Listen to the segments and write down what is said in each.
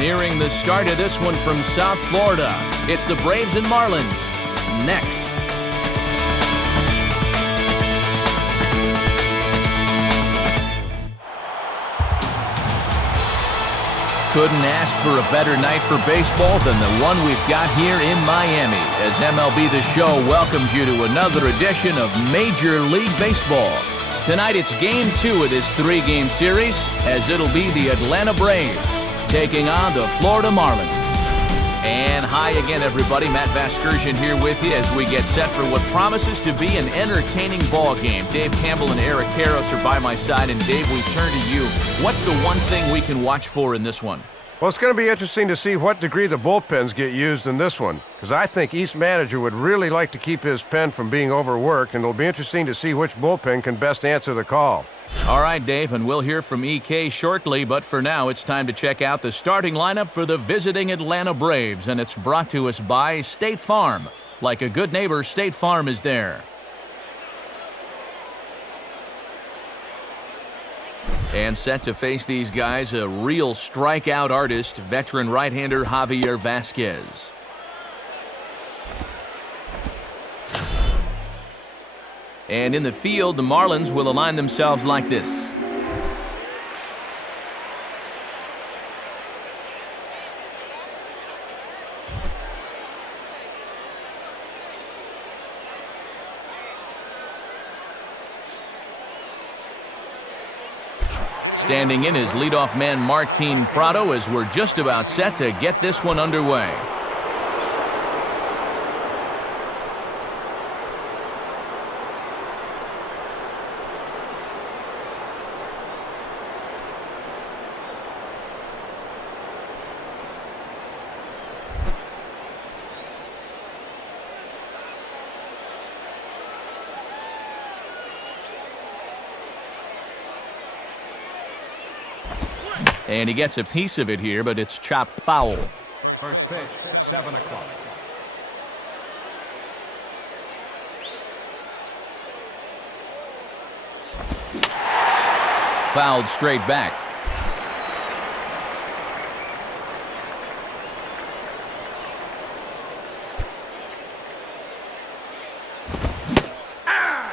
Nearing the start of this one from South Florida, it's the Braves and Marlins. Next. Couldn't ask for a better night for baseball than the one we've got here in Miami, as MLB The Show welcomes you to another edition of Major League Baseball. Tonight it's Game 2 of this 3-game series, as it'll be the Atlanta Braves taking on the Florida Marlins. And hi again, everybody. Matt Vasgersian here with you as we get set for what promises to be an entertaining ball game. Dave Campbell and Eric Karros are by my side, and Dave, we turn to you. What's the one thing we can watch for in this one? Well, it's going to be interesting to see what degree the bullpens get used in this one, because I think each manager would really like to keep his pen from being overworked, and it'll be interesting to see which bullpen can best answer the call. All right, Dave, and we'll hear from EK shortly, but for now, it's time to check out the starting lineup for the visiting Atlanta Braves, and it's brought to us by State Farm. Like a good neighbor, State Farm is there. And set to face these guys, a real strikeout artist, veteran right-hander Javier Vasquez. And in the field, the Marlins will align themselves like this. Standing in is leadoff man Martin Prado, as we're just about set to get this one underway. And he gets a piece of it here, but it's chopped foul. First pitch, 7 o'clock. Fouled straight back.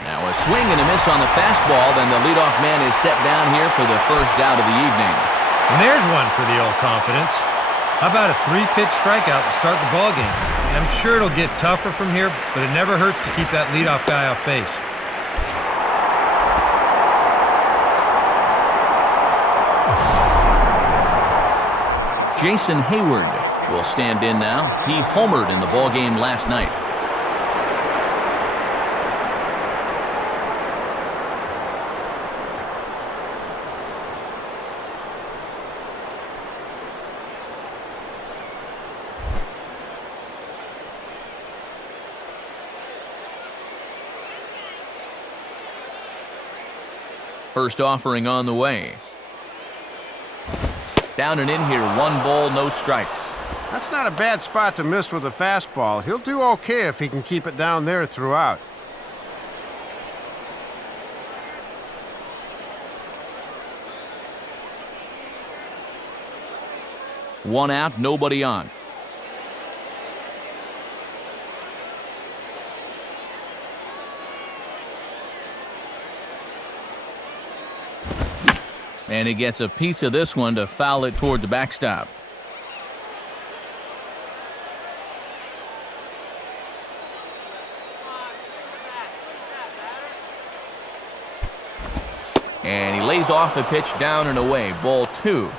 Now a swing and a miss on the fastball, then the leadoff man is set down here for the first out of the evening. And there's one for the old confidence. How about a 3-pitch strikeout to start the ball game? I'm sure it'll get tougher from here, but it never hurts to keep that leadoff guy off base. Jason Hayward will stand in now. He homered in the ball game last night. First offering on the way. Down and in here, 1 ball, no strikes. That's not a bad spot to miss with a fastball. He'll do okay if he can keep it down there throughout. One out, nobody on. And he gets a piece of this one to foul it toward the backstop. And he lays off a pitch down and away. Ball 2.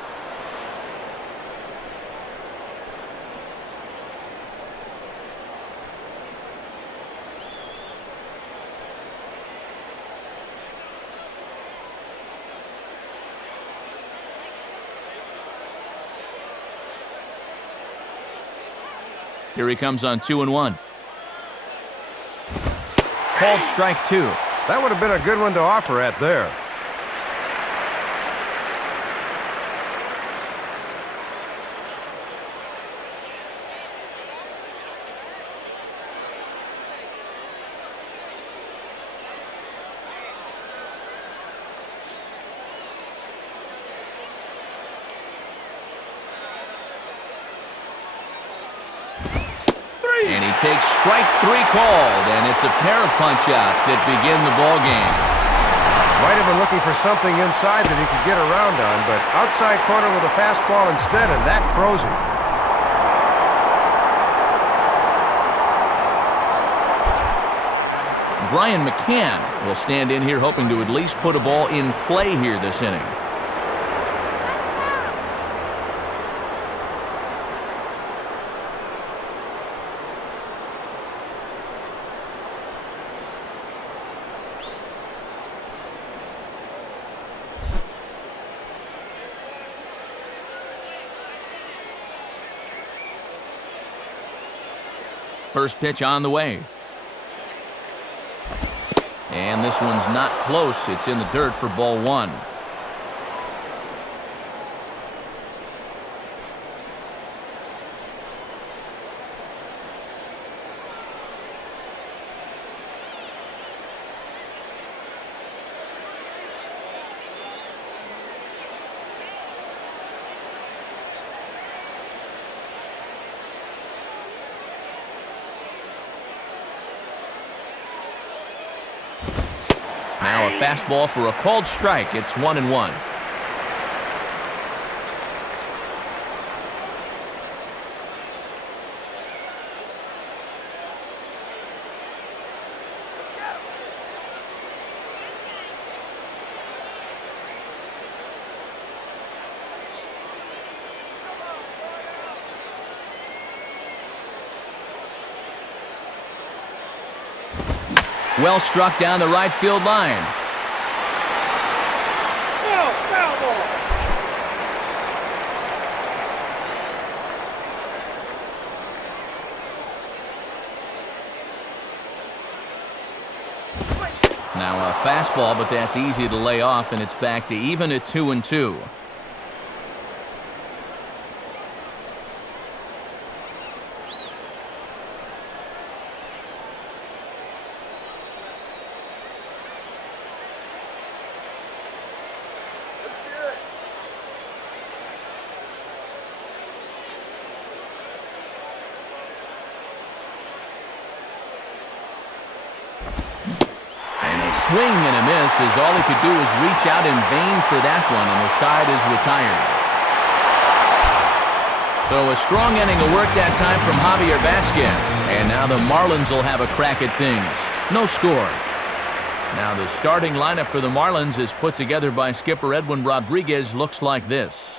Here he comes on 2-1. Called strike 2. That would have been a good one to offer at there. And he takes strike 3 called, and it's a pair of punch-outs that begin the ball game. Might have been looking for something inside that he could get around on, but outside corner with a fastball instead, and that froze him. Brian McCann will stand in here hoping to at least put a ball in play here this inning. First pitch on the way. And this one's not close. It's in the dirt for ball 1. Now a fastball for a called strike. It's 1-1. Well struck down the right field line. Foul ball. Now a fastball, but that's easy to lay off, and it's back to even at 2-2. Swing and a miss as all he could do is reach out in vain for that one, and the side is retired. So a strong inning of work that time from Javier Vasquez. And now the Marlins will have a crack at things. No score. Now the starting lineup for the Marlins is put together by skipper Edwin Rodriguez. Looks like this.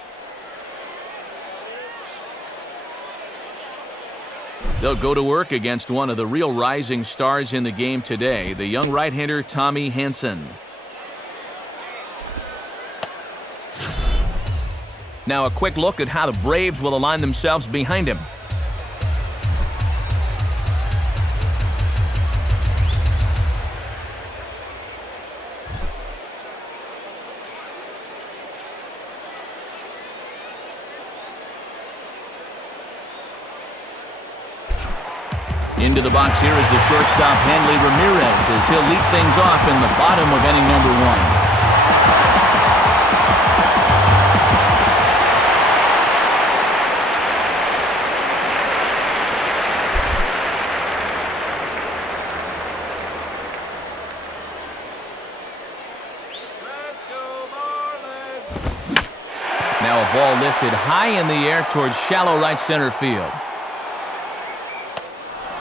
They'll go to work against one of the real rising stars in the game today, the young right-hander Tommy Hanson. Now a quick look at how the Braves will align themselves behind him. Into the box here is the shortstop, Hanley Ramirez, as he'll lead things off in the bottom of inning number 1. Now a ball lifted high in the air towards shallow right center field.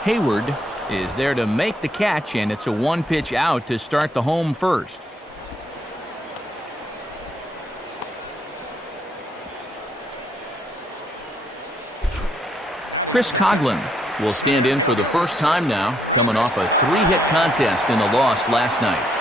Hayward is there to make the catch, and it's a 1-pitch out to start the home first. Chris Coughlin will stand in for the first time now, coming off a 3-hit contest in the loss last night.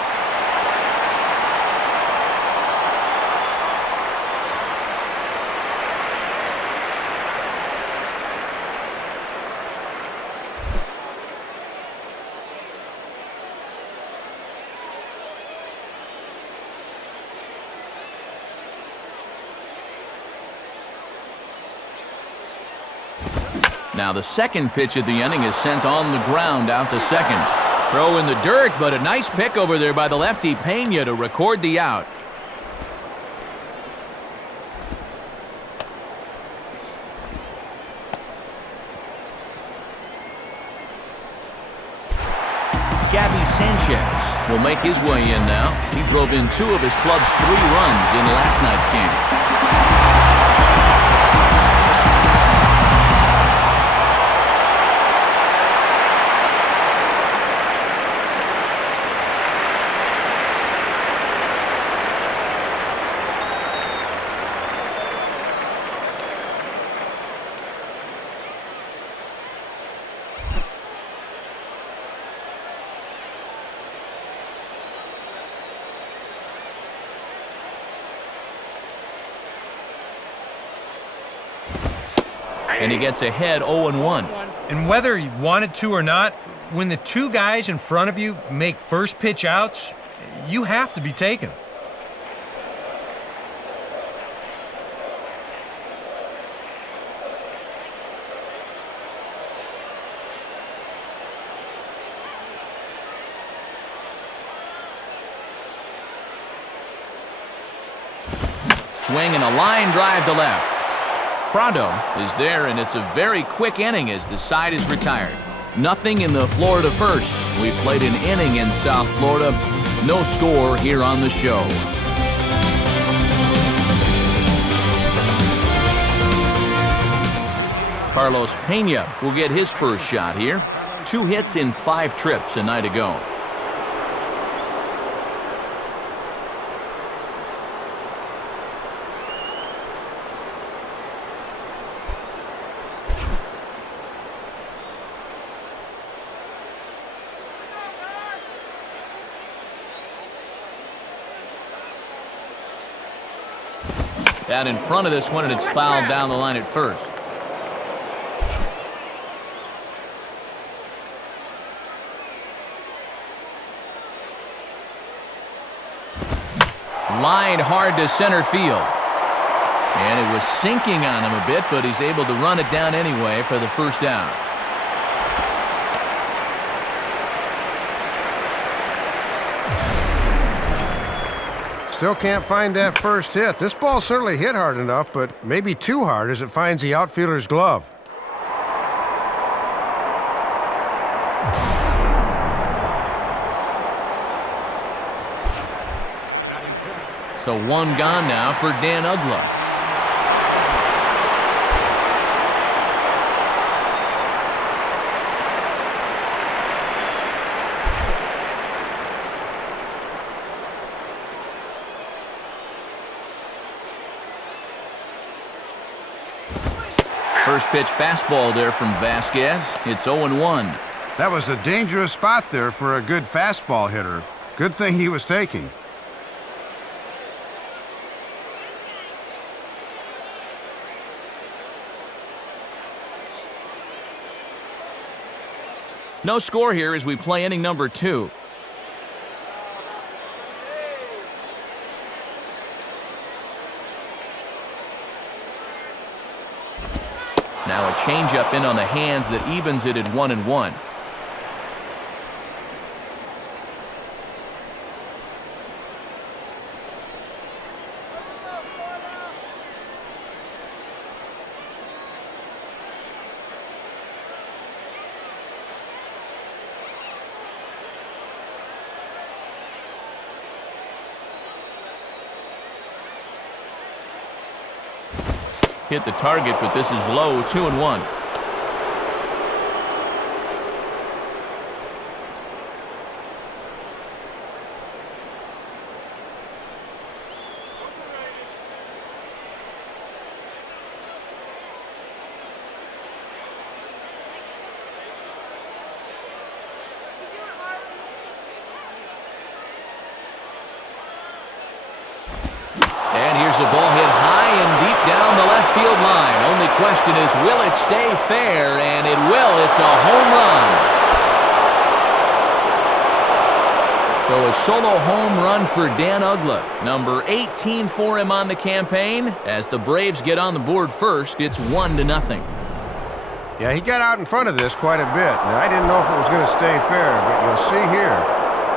Now the second pitch of the inning is sent on the ground out to second. Throw in the dirt, but a nice pick over there by the lefty Pena to record the out. Gabby Sanchez will make his way in now. He drove in 2 of his club's 3 runs in last night's game. And he gets ahead 0-1. And whether he wanted to or not, when the 2 guys in front of you make first pitch outs, you have to be taken. Swing and a line drive to left. Prado is there, and it's a very quick inning as the side is retired. Nothing in the Florida first. We played an inning in South Florida. No score here on the show. Carlos Pena will get his first shot here. 2 hits in 5 trips a night ago. Out in front of this one, and it's fouled down the line at first. Lined hard to center field. And it was sinking on him a bit, but he's able to run it down anyway for the first down. Still can't find that first hit. This ball certainly hit hard enough, but maybe too hard as it finds the outfielder's glove. So 1 gone now for Dan Uggla. First pitch fastball there from Vasquez. It's 0-1. That was a dangerous spot there for a good fastball hitter. Good thing he was taking. No score here as we play inning number 2. Now a changeup in on the hands that evens it at 1-1. Hit the target, but this is low, 2-1. And here's a ball hit high and deep down the left field line. Only question is, will it stay fair? And it will. It's a home run. So a solo home run for Dan Uggla. Number 18 for him on the campaign. As the Braves get on the board first, it's 1-0. Yeah, he got out in front of this quite a bit. Now, I didn't know if it was going to stay fair, but you'll see here,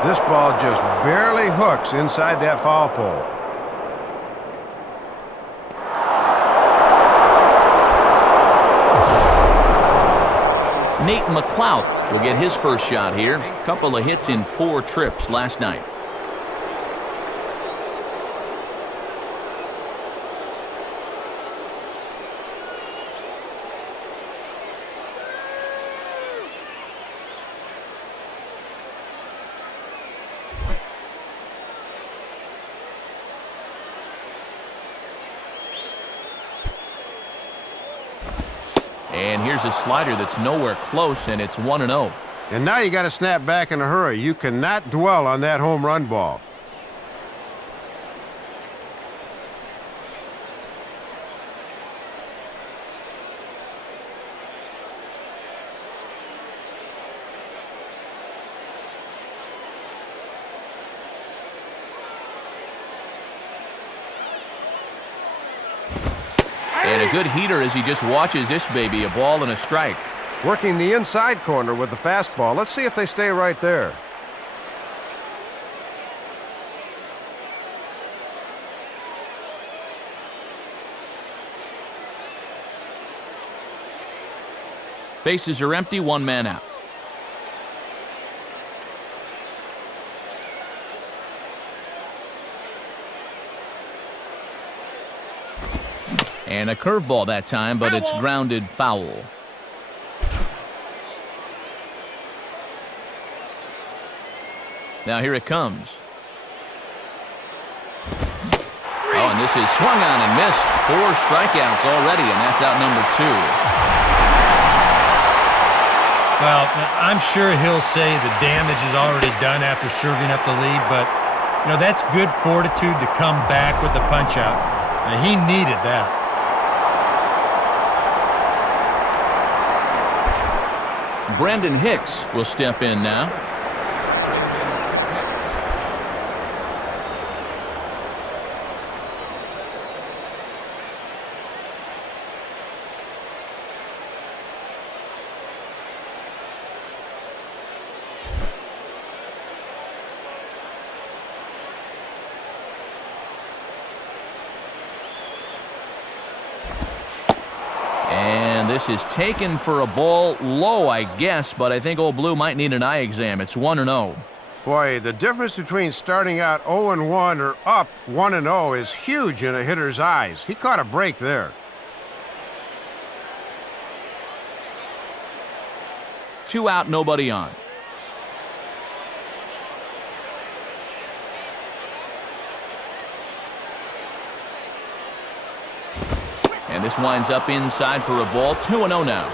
this ball just barely hooks inside that foul pole. Nate McLouth will get his first shot here. Couple of hits in 4 trips last night. And here's a slider that's nowhere close, and it's 1-0. And now you got to snap back in a hurry. You cannot dwell on that home run ball. And a good heater as he just watches this baby, a ball and a strike. Working the inside corner with the fastball. Let's see if they stay right there. Bases are empty, 1 man out. And a curveball that time, but it's grounded foul. Now here it comes. Oh, and this is swung on and missed. 4 strikeouts already, and that's out number 2. Well, I'm sure he'll say the damage is already done after serving up the lead, but, you know, that's good fortitude to come back with the punch-out. He needed that. Brandon Hicks will step in now. This is taken for a ball low, I guess, but I think Old Blue might need an eye exam. It's 1-0. Boy, the difference between starting out 0-1 or up 1-0 is huge in a hitter's eyes. He caught a break there. 2 out, nobody on. And this winds up inside for a ball. 2-0 now.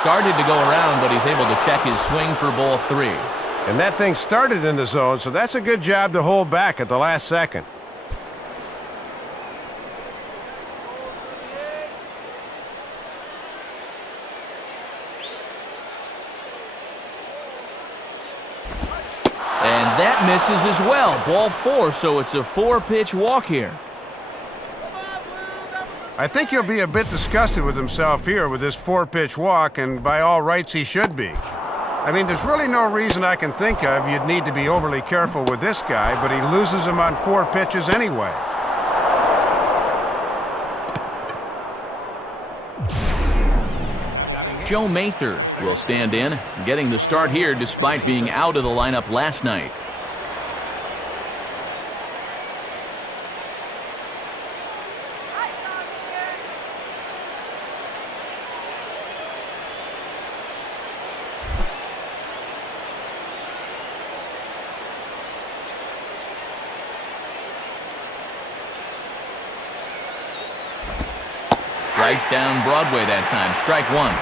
Started to go around, but he's able to check his swing for ball 3. And that thing started in the zone, so that's a good job to hold back at the last second. And that misses as well. Ball 4, so it's a 4-pitch walk here. I think he'll be a bit disgusted with himself here with this 4-pitch walk, and by all rights he should be. I mean, there's really no reason I can think of you'd need to be overly careful with this guy, but he loses him on 4 pitches anyway. Joe Mather will stand in, getting the start here despite being out of the lineup last night. Right down Broadway that time. Strike 1.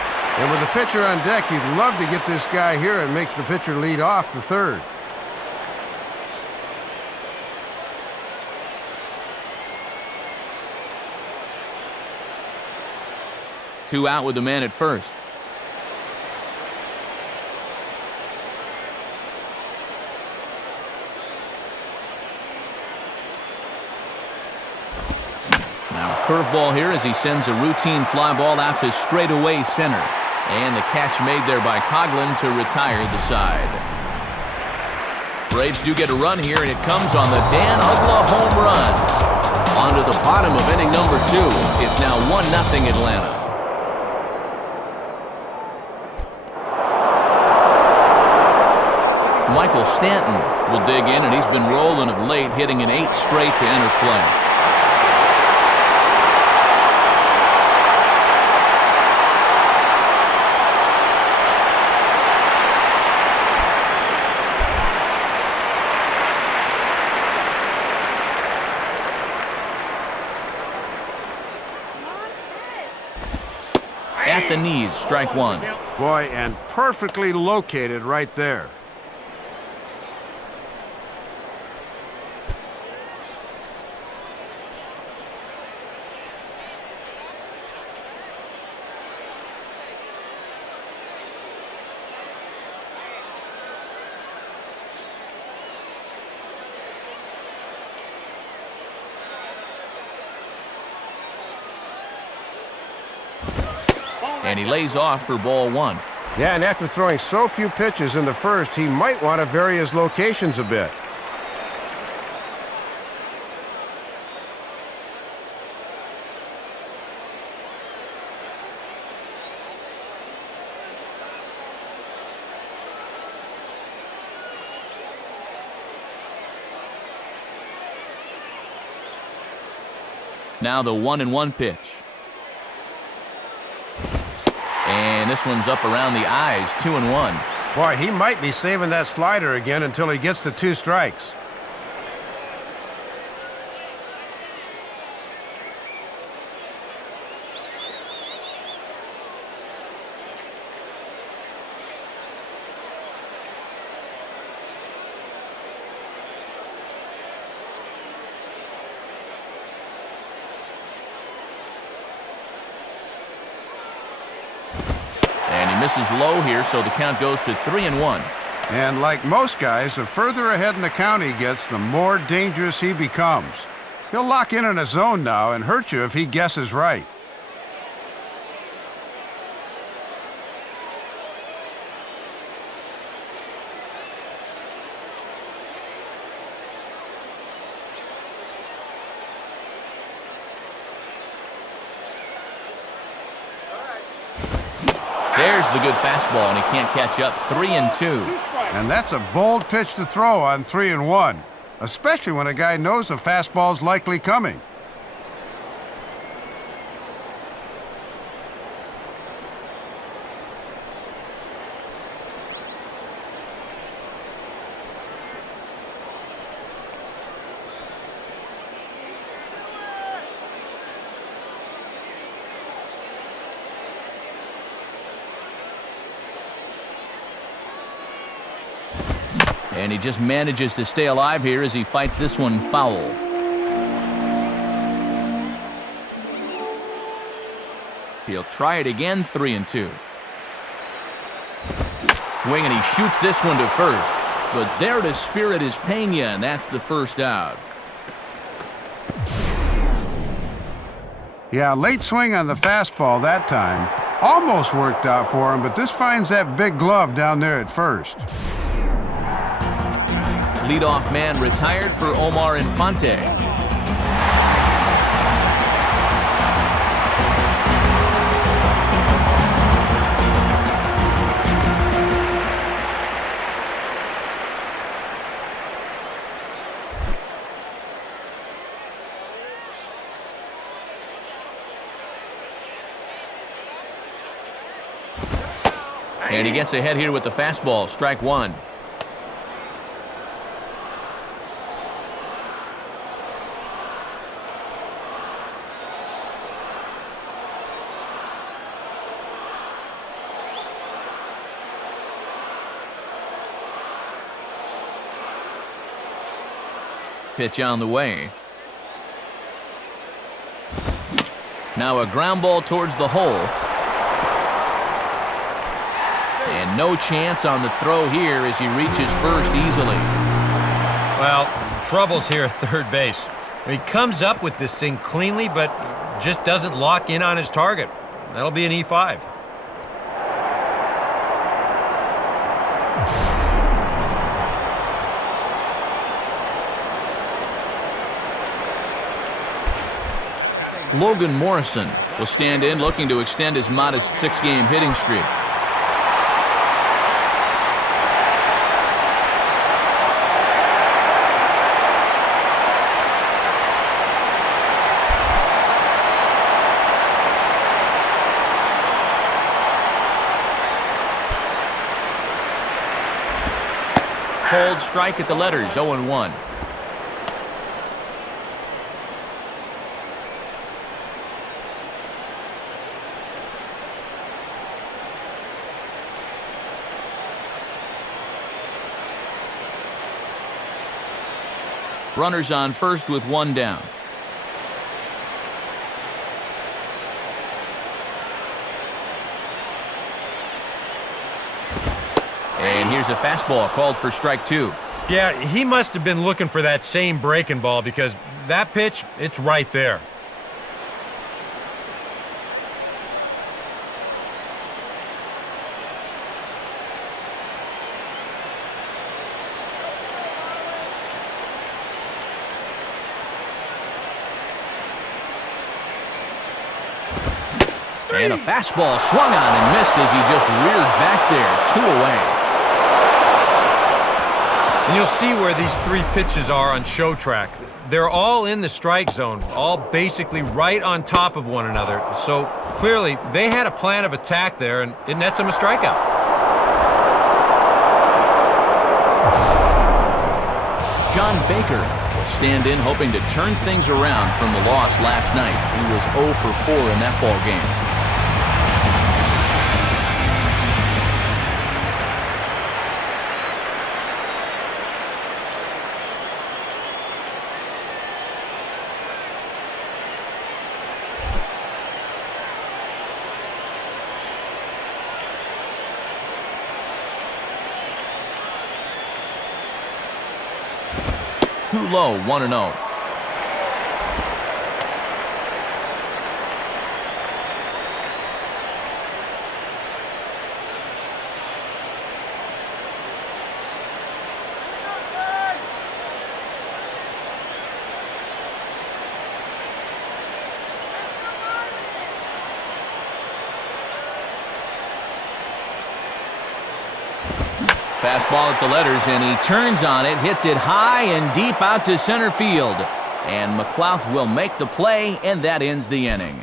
And with the pitcher on deck, you'd love to get this guy here and makes the pitcher lead off the 3rd. Two out with the man at first. curveball here as he sends a routine fly ball out to straightaway center. And the catch made there by Coughlin to retire the side. Braves do get a run here, and it comes on the Dan Uggla home run. On to the bottom of inning number 2. It's now 1-0 Atlanta. Michael Stanton will dig in, and he's been rolling of late, hitting an 8 straight to enter play. At the knees, strike 1. Boy, and perfectly located right there. And he lays off for ball 1. Yeah, and after throwing so few pitches in the first, he might want to vary his locations a bit. Now the 1-1 pitch. And this one's up around the eyes, 2-1. Boy, he might be saving that slider again until he gets to 2 strikes. Misses low here, so the count goes to 3-1. And like most guys, the further ahead in the count he gets, the more dangerous he becomes. He'll lock in a zone now and hurt you if he guesses right. There's the good fastball, and he can't catch up. 3-2. And that's a bold pitch to throw on 3-1, especially when a guy knows the fastball's likely coming. And he just manages to stay alive here as he fights this one foul. He'll try it again, 3-2. Swing, and he shoots this one to first. But there to spirit is Pena, and that's the first out. Yeah, late swing on the fastball that time. Almost worked out for him, but this finds that big glove down there at first. Leadoff man retired for Omar Infante. And he gets ahead here with the fastball, strike 1. Pitch on the way. Now a ground ball towards the hole. And no chance on the throw here as he reaches first easily. Well, trouble's here at third base. He comes up with this thing cleanly, but just doesn't lock in on his target. That'll be an E5. Logan Morrison will stand in, looking to extend his modest 6-game hitting streak. Cold strike at the letters, 0-1. Runners on first with 1 down. And here's a fastball called for strike 2. Yeah, he must have been looking for that same breaking ball because that pitch, it's right there. And a fastball swung on and missed as he just reared back there, 2 away. And you'll see where these 3 pitches are on show track. They're all in the strike zone, all basically right on top of one another. So clearly, they had a plan of attack there, and it nets them a strikeout. John Baker will stand in, hoping to turn things around from the loss last night. He was 0 for 4 in that ball game. Too low, 1-0. Fastball at the letters, and he turns on it, hits it high and deep out to center field. And McLouth will make the play, and that ends the inning.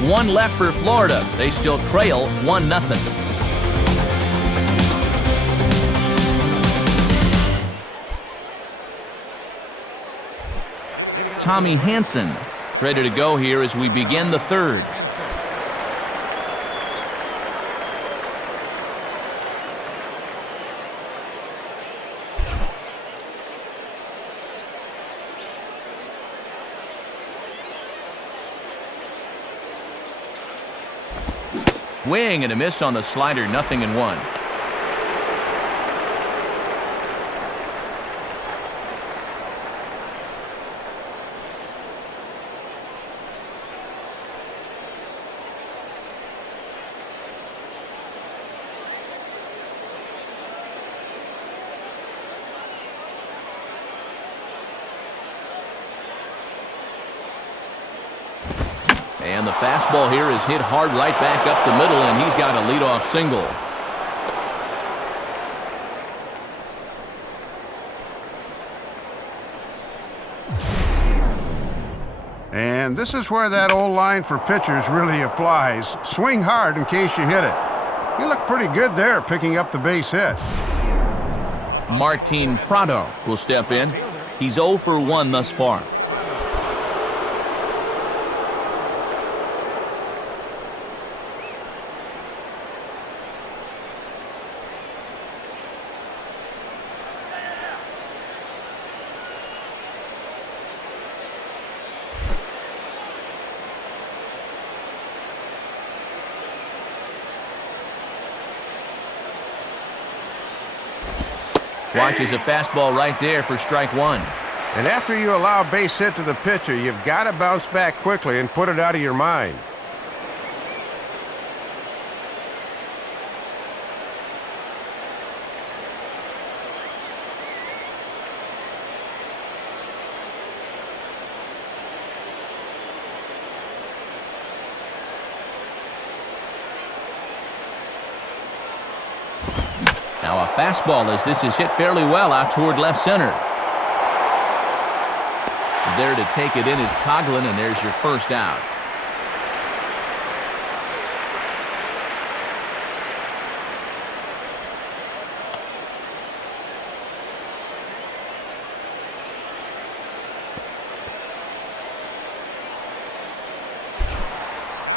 1 left for Florida. They still trail 1-0. Tommy Hanson is ready to go here as we begin the 3rd. Swing and a miss on the slider, 0-1. And the fastball here is hit hard right back up the middle, and he's got a leadoff single. And this is where that old line for pitchers really applies. Swing hard in case you hit it. He looked pretty good there, picking up the base hit. Martin Prado will step in. He's 0 for 1 thus far. Watches a fastball right there for strike 1. And after you allow a base hit to the pitcher, you've got to bounce back quickly and put it out of your mind. Now a fastball as this is hit fairly well out toward left center. There to take it in is Coughlin, and there's your first out.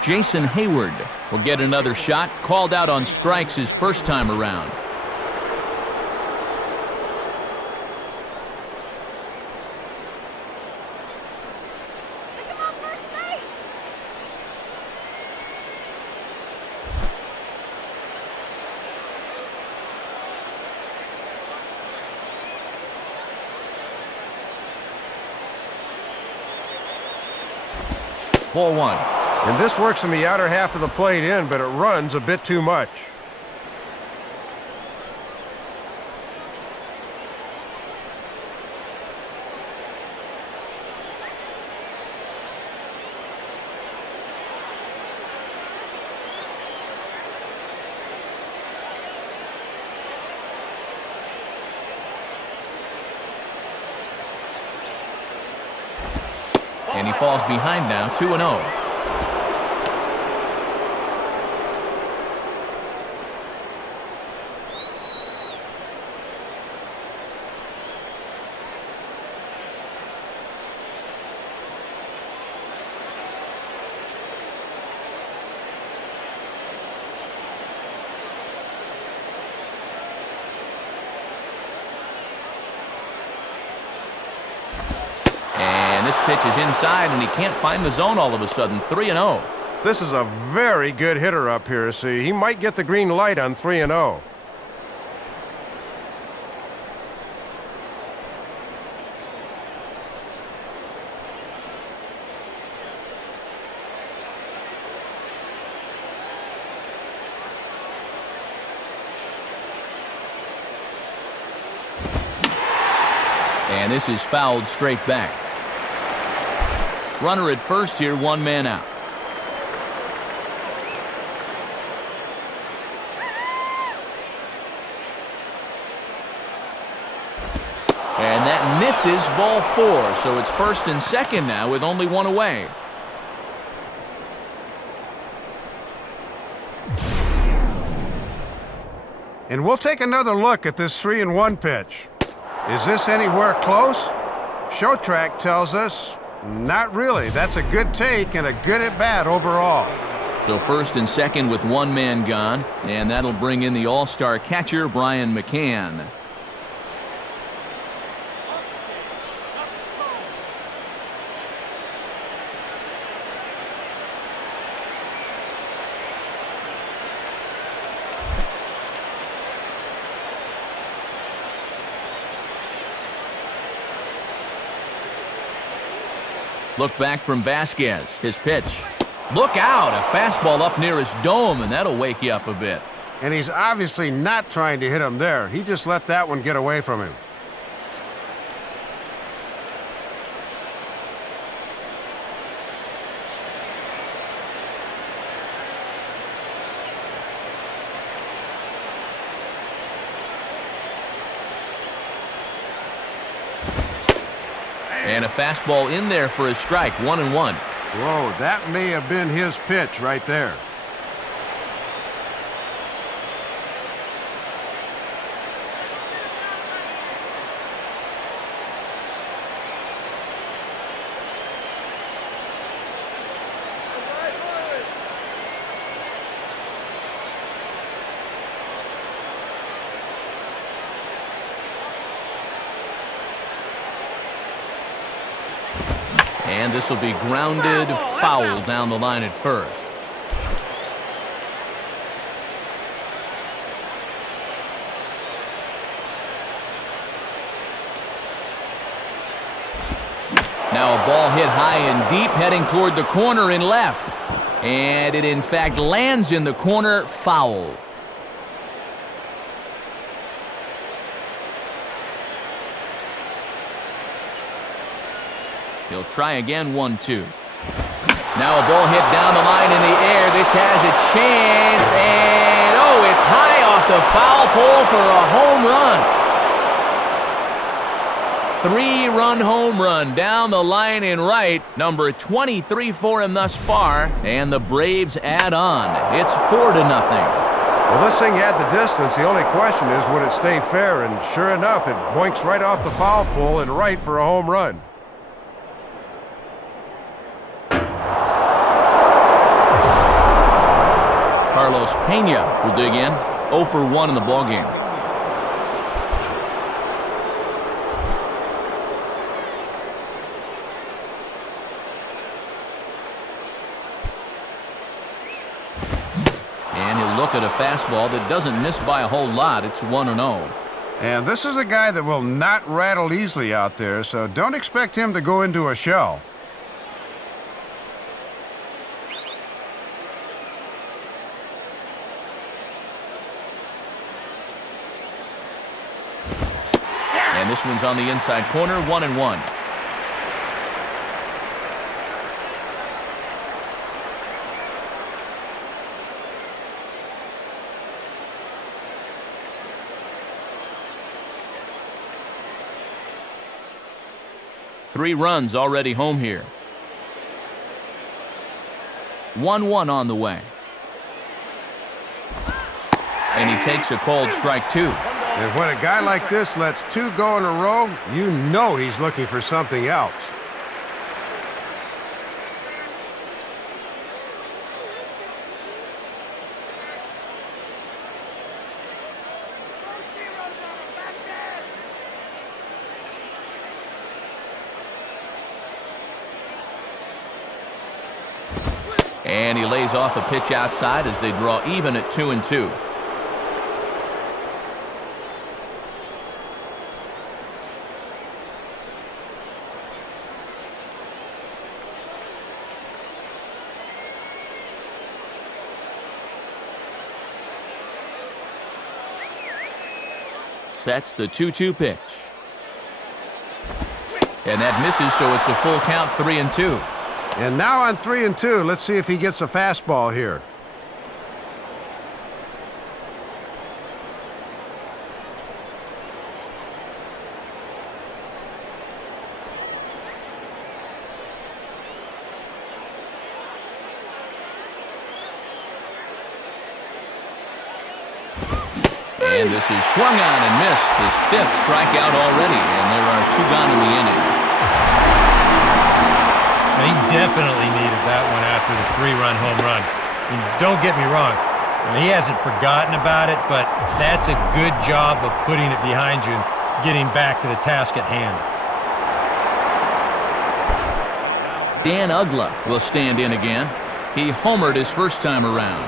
Jason Hayward will get another shot, called out on strikes his first time around. Ball one. And this works in the outer half of the plate in, but it runs a bit too much. And he falls behind now, 2-0. This pitch is inside, and he can't find the zone all of a sudden. 3-0. This is a very good hitter up here, see. He might get the green light on 3-0. And this is fouled straight back. Runner at first here, one man out. And that misses, ball 4. So it's first and second now with only one away. And we'll take another look at this 3-1 pitch. Is this anywhere close? Show track tells us not really. That's a good take and a good at-bat overall. So first and second with one man gone, and that'll bring in the all-star catcher, Brian McCann. Look back from Vasquez. His pitch. Look out! A fastball up near his dome, and that'll wake you up a bit. And he's obviously not trying to hit him there. He just let that one get away from him. And a fastball in there for a strike, 1-1. Whoa, that may have been his pitch right there. And this will be grounded foul down the line at first. ball hit high and deep, heading toward the corner in left. And it, in fact, lands in the corner, foul. He'll try again, 1-2. Now a ball hit down the line in the air. This has a chance, and oh, it's high off the foul pole for a home run. 3-run home run down the line in right. Number 23 for him thus far, and the Braves add on. It's 4-0. Well, this thing had the distance. The only question is, would it stay fair? And sure enough, it boinks right off the foul pole in right for a home run. Carlos Pena will dig in. 0 for 1 in the ballgame. And he'll look at a fastball that doesn't miss by a whole lot. It's 1-0. And this is a guy that will not rattle easily out there, so don't expect him to go into a shell. And this one's on the inside corner, 1-1. Three runs already home here. 1-1 on the way. And he takes a called strike 2. And when a guy like this lets 2 go in a row, you know he's looking for something else. And he lays off a pitch outside as they draw even at 2-2. Sets the 2-2 pitch. And that misses, so it's a full count, 3-2. And now on 3-2, let's see if he gets a fastball here. And this is swung on and missed. His 5th strikeout already, and there are 2 gone in the inning. He definitely needed that one after the 3-run home run. I mean, don't get me wrong. I mean, he hasn't forgotten about it, but that's a good job of putting it behind you and getting back to the task at hand. Dan Uggla will stand in again. He homered his first time around.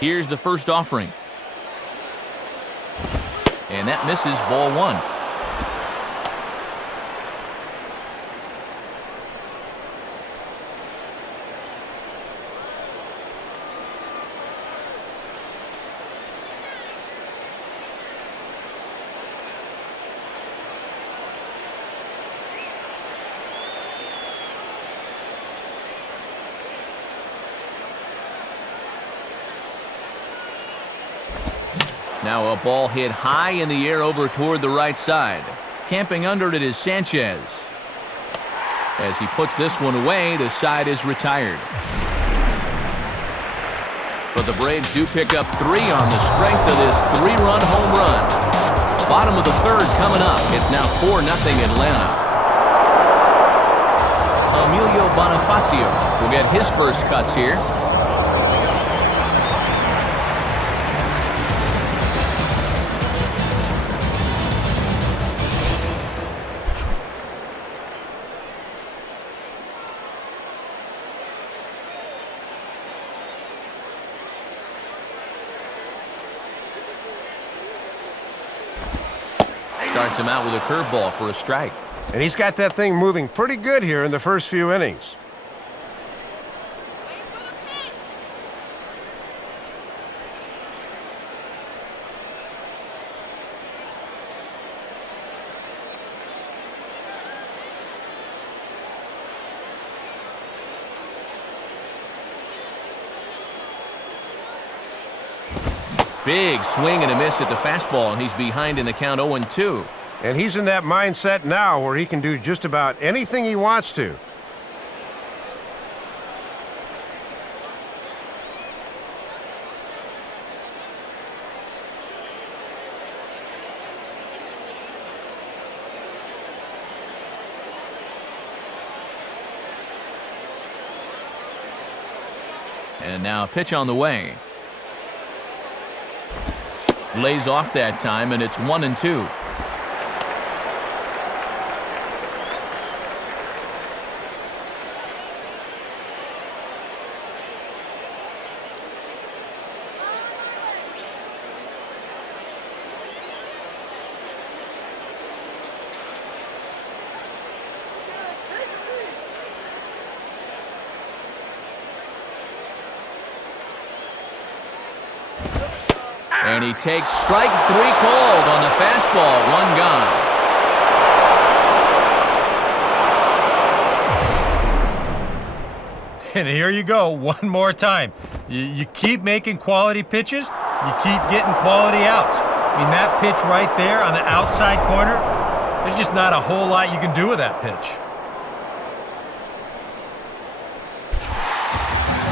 Here's the first offering. And that misses, ball 1. Now a ball hit high in the air over toward the right side. Camping under it is Sanchez. As he puts this one away, the side is retired. But the Braves do pick up 3 on the strength of this 3-run home run. Bottom of the 3rd coming up. It's now 4-0 Atlanta. Emilio Bonifacio will get his first cuts here. starts him out with a curveball for a strike. And he's got that thing moving pretty good here in the first few innings. Big swing and a miss at the fastball, and he's behind in the count 0-2. And he's in that mindset now where he can do just about anything he wants to. And now a pitch on the way. Lays off that time, and it's 1-2. And he takes strike 3 called on the fastball. 1 gone. And here you go, one more time. You keep making quality pitches, you keep getting quality outs. I mean, that pitch right there on the outside corner, there's just not a whole lot you can do with that pitch.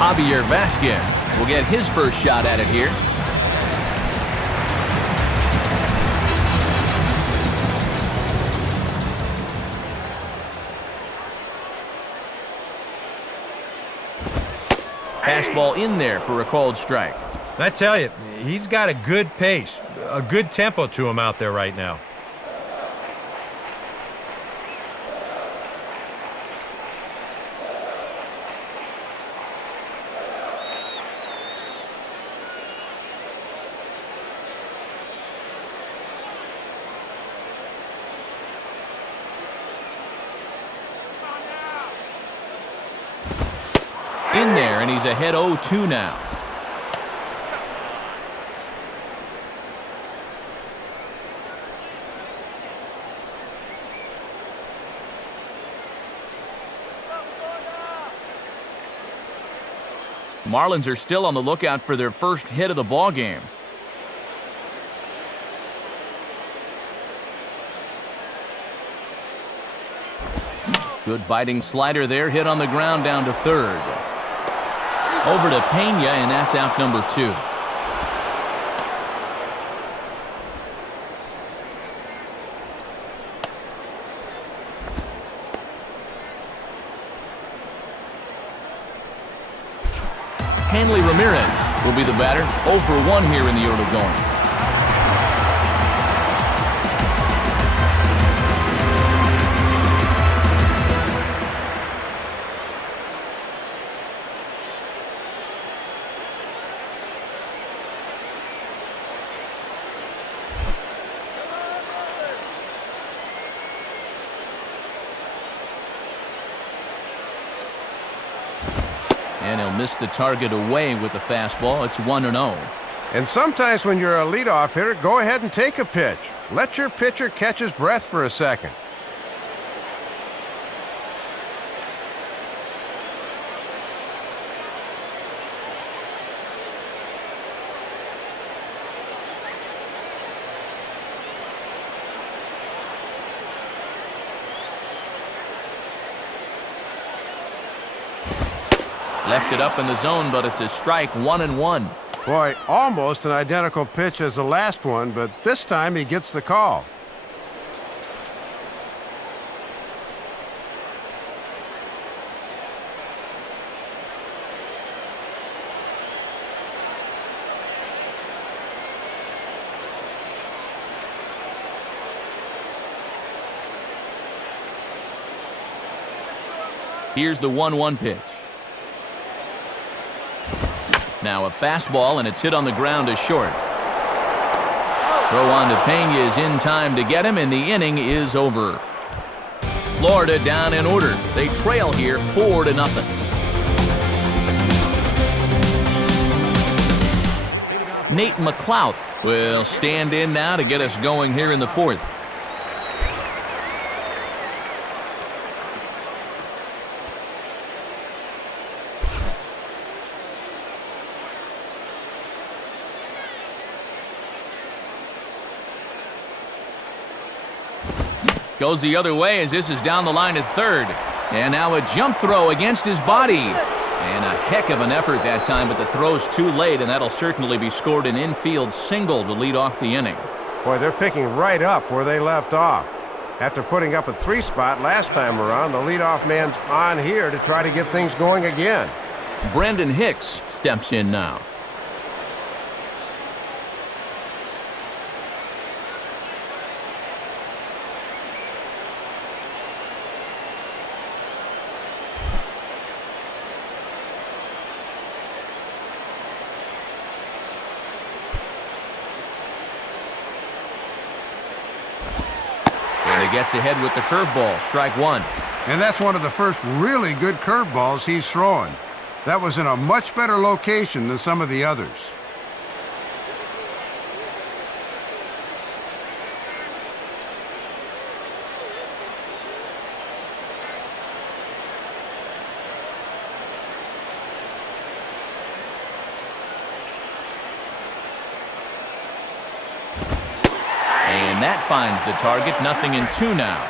Javier Vasquez will get his first shot at it here. Fastball in there for a called strike. I tell you, he's got a good pace, a good tempo to him out there right now. In there, and he's ahead 0-2 now. Marlins are still on the lookout for their first hit of the ball game. Good biting slider there, hit on the ground down to third. Over to Pena, and that's out number 2. Hanley Ramirez will be the batter. 0 for 1 here in the early going. And he'll miss the target away with the fastball. It's 1-0. And sometimes when you're a leadoff hitter, go ahead and take a pitch. Let your pitcher catch his breath for a second. Left it up in the zone, but it's a strike. 1-1. Boy, almost an identical pitch as the last one, but this time he gets the call. Here's the 1-1 pitch. Now a fastball, and it's hit on the ground to short. Throw on to Pena is in time to get him, and the inning is over. Florida down in order. They trail here 4-0. Nate McLouth will stand in now to get us going here in the fourth. Goes the other way as this is down the line at third. And now a jump throw against his body. And a heck of an effort that time, but the throw's too late, and that'll certainly be scored an infield single to lead off the inning. Boy, they're picking right up where they left off. After putting up a 3 spot last time around, the leadoff man's on here to try to get things going again. Brendan Hicks steps in now. Gets ahead with the curveball, strike one. And that's one of the first really good curveballs he's throwing. That was in a much better location than some of the others. And that finds the target, 0-2 now.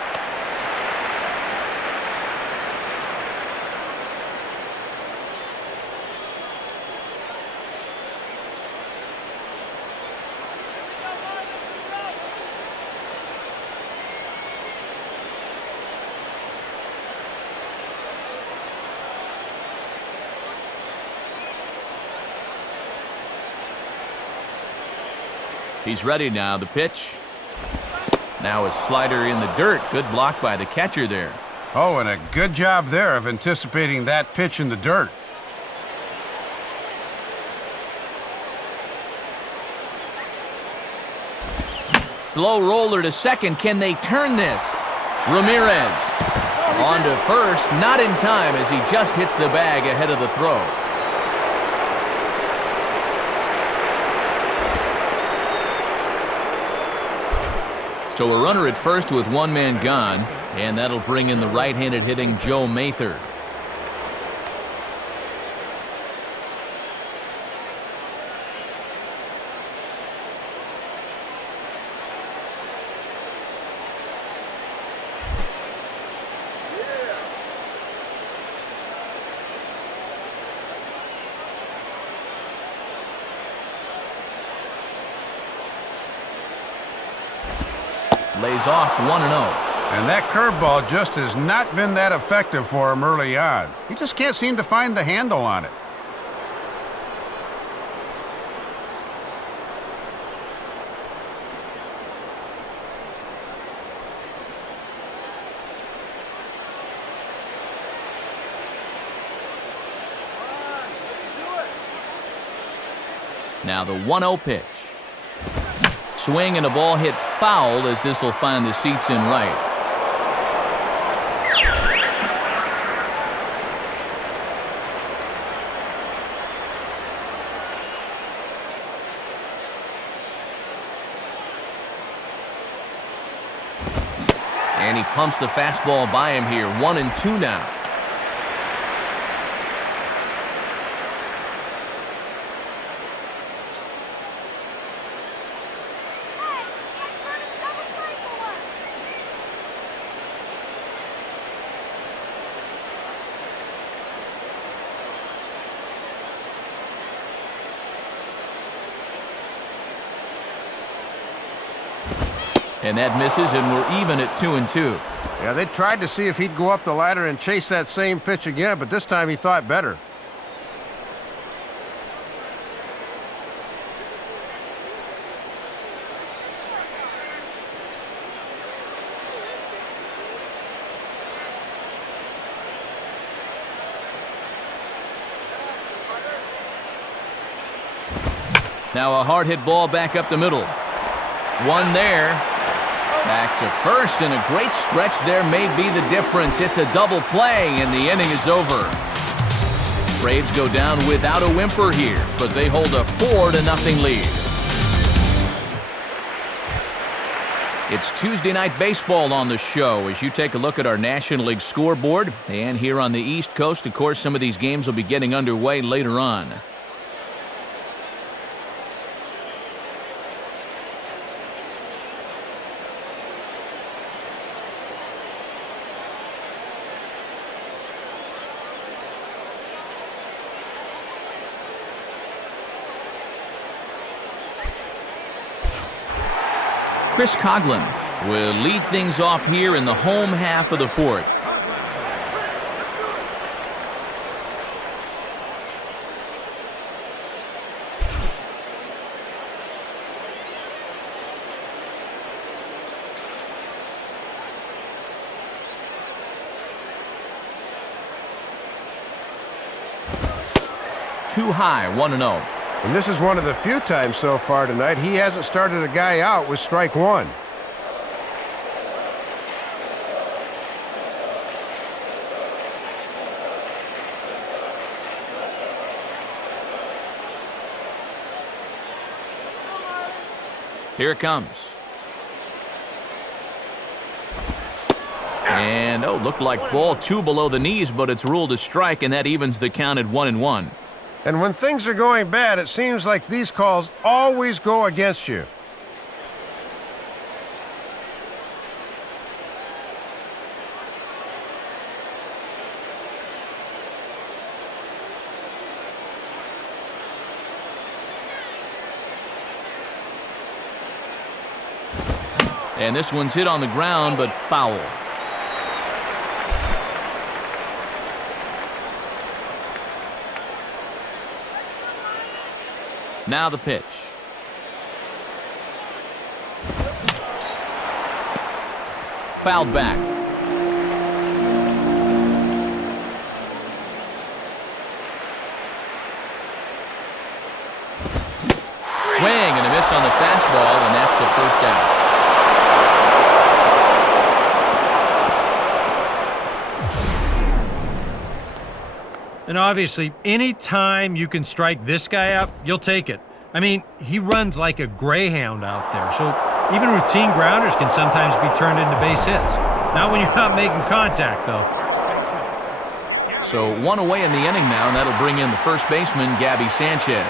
He's ready now, the pitch. Now a slider in the dirt. Good block by the catcher there. Oh, and a good job there of anticipating that pitch in the dirt. Slow roller to second. Can they turn this? Ramirez on to first. Not in time as he just hits the bag ahead of the throw. So a runner at first with one man gone, and that'll bring in the right-handed hitting Joe Mather. Lays off 1-0. And that curveball just has not been that effective for him early on. He just can't seem to find the handle on it. Now the 1-0 pitch. Swing and a ball hit foul as this will find the seats in right. And he pumps the fastball by him here. 1-2 now. And that misses, and we're even at 2-2. Yeah, they tried to see if he'd go up the ladder and chase that same pitch again, but this time he thought better. Now a hard hit ball back up the middle. One there. Back to first, and a great stretch there may be the difference. It's a double play, and the inning is over. Braves go down without a whimper here, but they hold a 4-0 lead. It's Tuesday Night Baseball on the show as you take a look at our National League scoreboard. And here on the East Coast, of course, some of these games will be getting underway later on. Chris Coughlin will lead things off here in the home half of the fourth. Too high, 1-0. And this is one of the few times so far tonight he hasn't started a guy out with strike one. Here it comes. And, looked like ball 2 below the knees, but it's ruled a strike, and that evens the count at 1-1. And when things are going bad, it seems like these calls always go against you. And this one's hit on the ground, but foul. Now the pitch. Fouled back. Swing and a miss on the fastball, and that's the first out. And obviously, any time you can strike this guy up, you'll take it. I mean, he runs like a greyhound out there, so even routine grounders can sometimes be turned into base hits. Not when you're not making contact, though. So one away in the inning now, and that'll bring in the first baseman, Gabby Sanchez.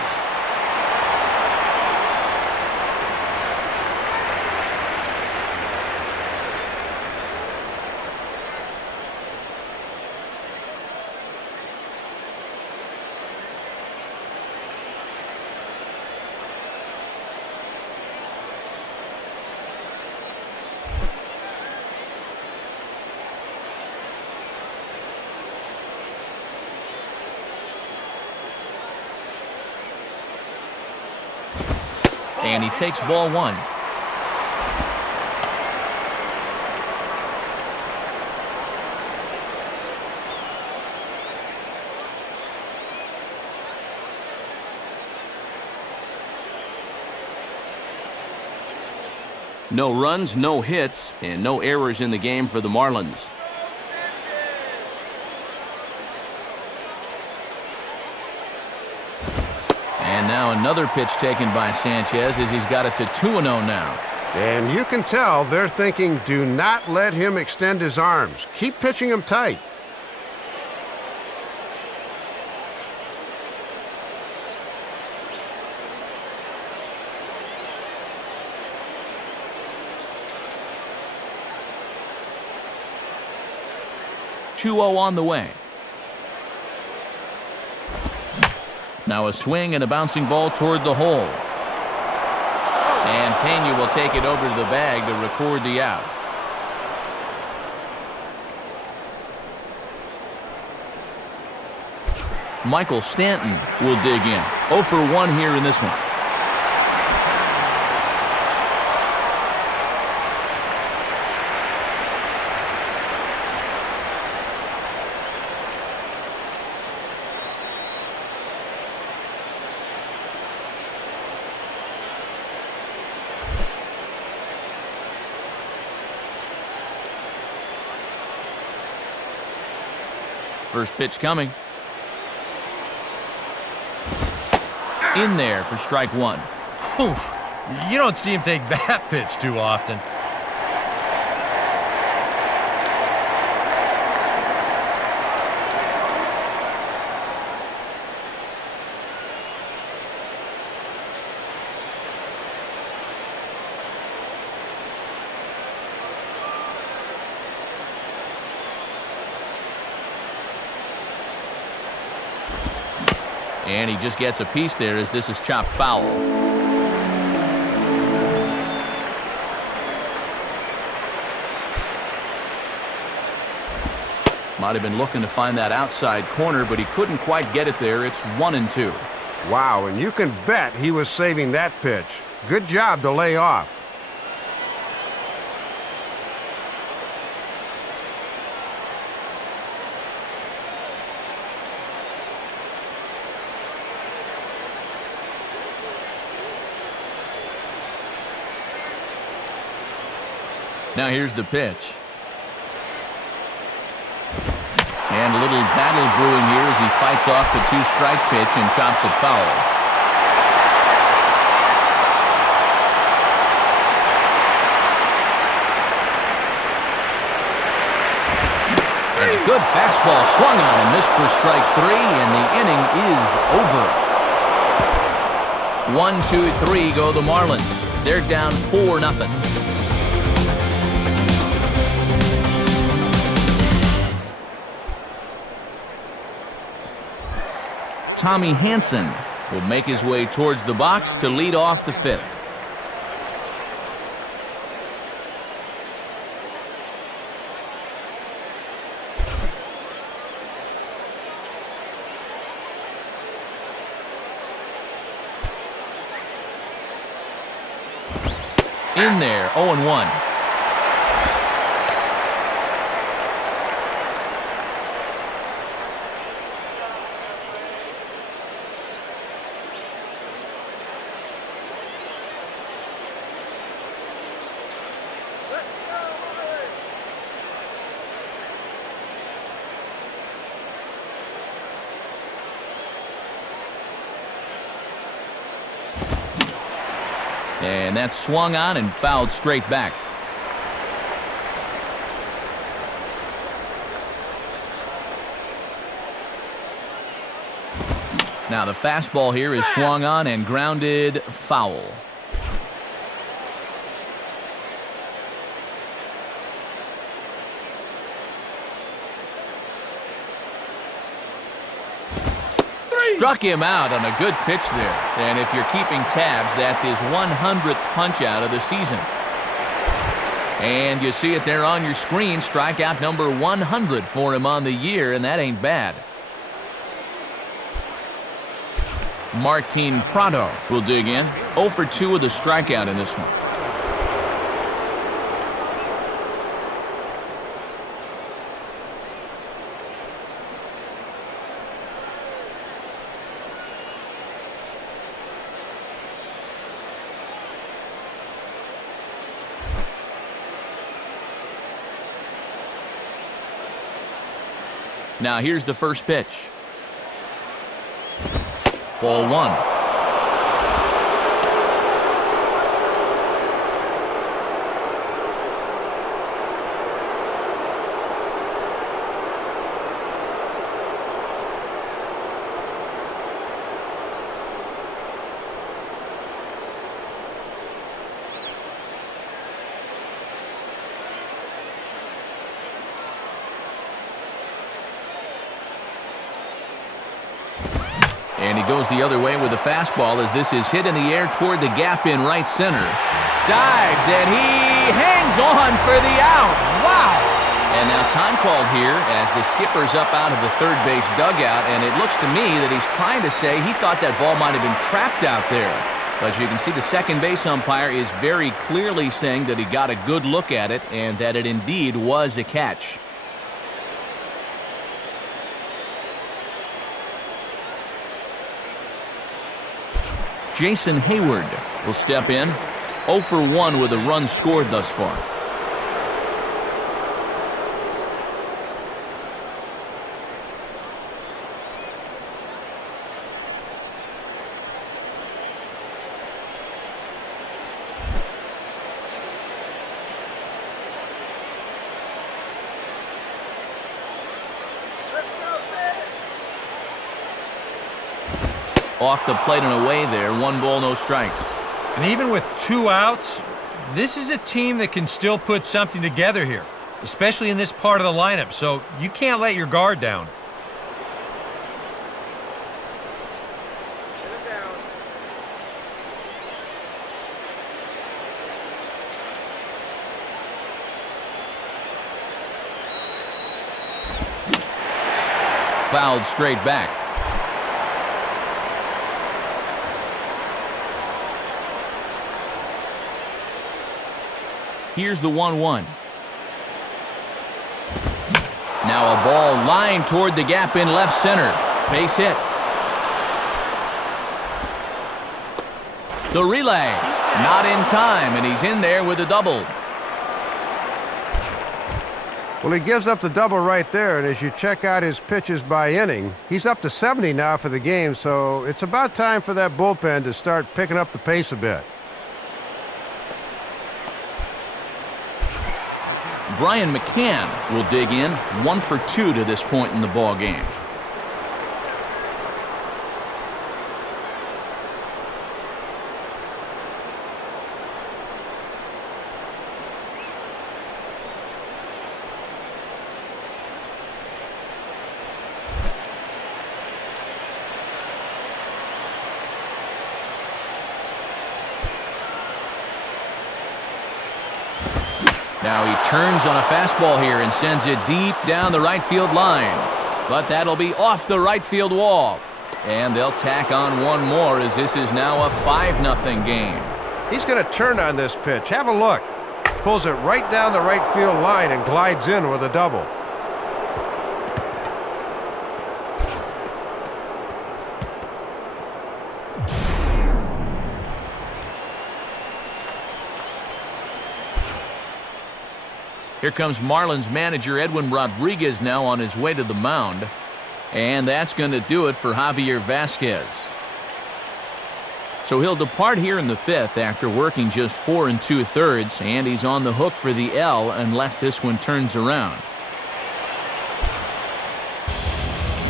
And he takes ball 1. No runs, no hits, and no errors in the game for the Marlins. And now another pitch taken by Sanchez as he's got it to 2-0 now. And you can tell they're thinking, do not let him extend his arms. Keep pitching him tight. On the way. Now a swing and a bouncing ball toward the hole. And Pena will take it over to the bag to record the out. Michael Stanton will dig in. 0 for 1 here in this one. First pitch coming. In there for strike one. Oof. You don't see him take that pitch too often. And he just gets a piece there as this is chopped foul. Might have been looking to find that outside corner, but he couldn't quite get it there. It's 1-2. Wow, and you can bet he was saving that pitch. Good job to lay off. Now here's the pitch. And a little battle brewing here as he fights off the two-strike pitch and chops it foul. And a good fastball swung on and missed for strike three, and the inning is over. 1-2-3 go the Marlins. They're down 4-0. Tommy Hansen will make his way towards the box to lead off the fifth. In there, 0-1. And that's swung on and fouled straight back. Now the fastball here is swung on and grounded foul. Struck him out on a good pitch there. And if you're keeping tabs, that's his 100th punch out of the season. And you see it there on your screen, strikeout number 100 for him on the year, and that ain't bad. Martin Prado will dig in. 0 for 2 with a strikeout in this one. Now here's the first pitch. Ball one. And he goes the other way with a fastball as this is hit in the air toward the gap in right center. Dives, and he hangs on for the out. Wow! And now time called here as the skipper's up out of the third base dugout, and it looks to me that he's trying to say he thought that ball might have been trapped out there. But you can see the second base umpire is very clearly saying that he got a good look at it and that it indeed was a catch. Jason Hayward will step in. 0 for 1 with a run scored thus far. Off the plate and away there. 1 ball, no strikes. And even with 2 outs, this is a team that can still put something together here, especially in this part of the lineup, so you can't let your guard down. Fouled straight back. Here's the 1-1. Now a ball lined toward the gap in left center. Base hit. The relay. Not in time, and he's in there with a double. Well, he gives up the double right there, and as you check out his pitches by inning, he's up to 70 now for the game, so it's about time for that bullpen to start picking up the pace a bit. Brian McCann will dig in. 1 for 2 to this point in the ball game. Now he turns on a fastball here and sends it deep down the right field line. But that'll be off the right field wall. And they'll tack on one more as this is now a 5-0 game. He's going to turn on this pitch. Have a look. Pulls it right down the right field line and glides in with a double. Here comes Marlins manager Edwin Rodriguez now on his way to the mound. And that's going to do it for Javier Vasquez. So he'll depart here in the 5th after working just 4 2/3, and he's on the hook for the L unless this one turns around.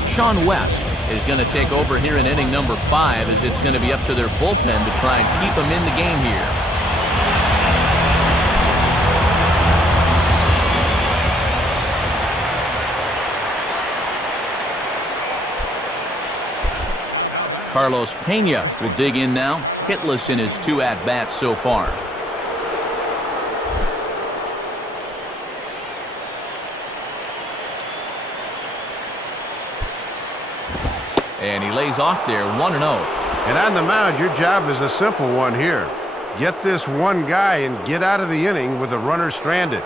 Sean West is going to take over here in inning number 5 as it's going to be up to their bullpen to try and keep him in the game here. Carlos Pena will dig in now, hitless in his 2 at-bats so far. And he lays off there, 1-0. And on the mound, your job is a simple one here. Get this one guy and get out of the inning with a runner stranded.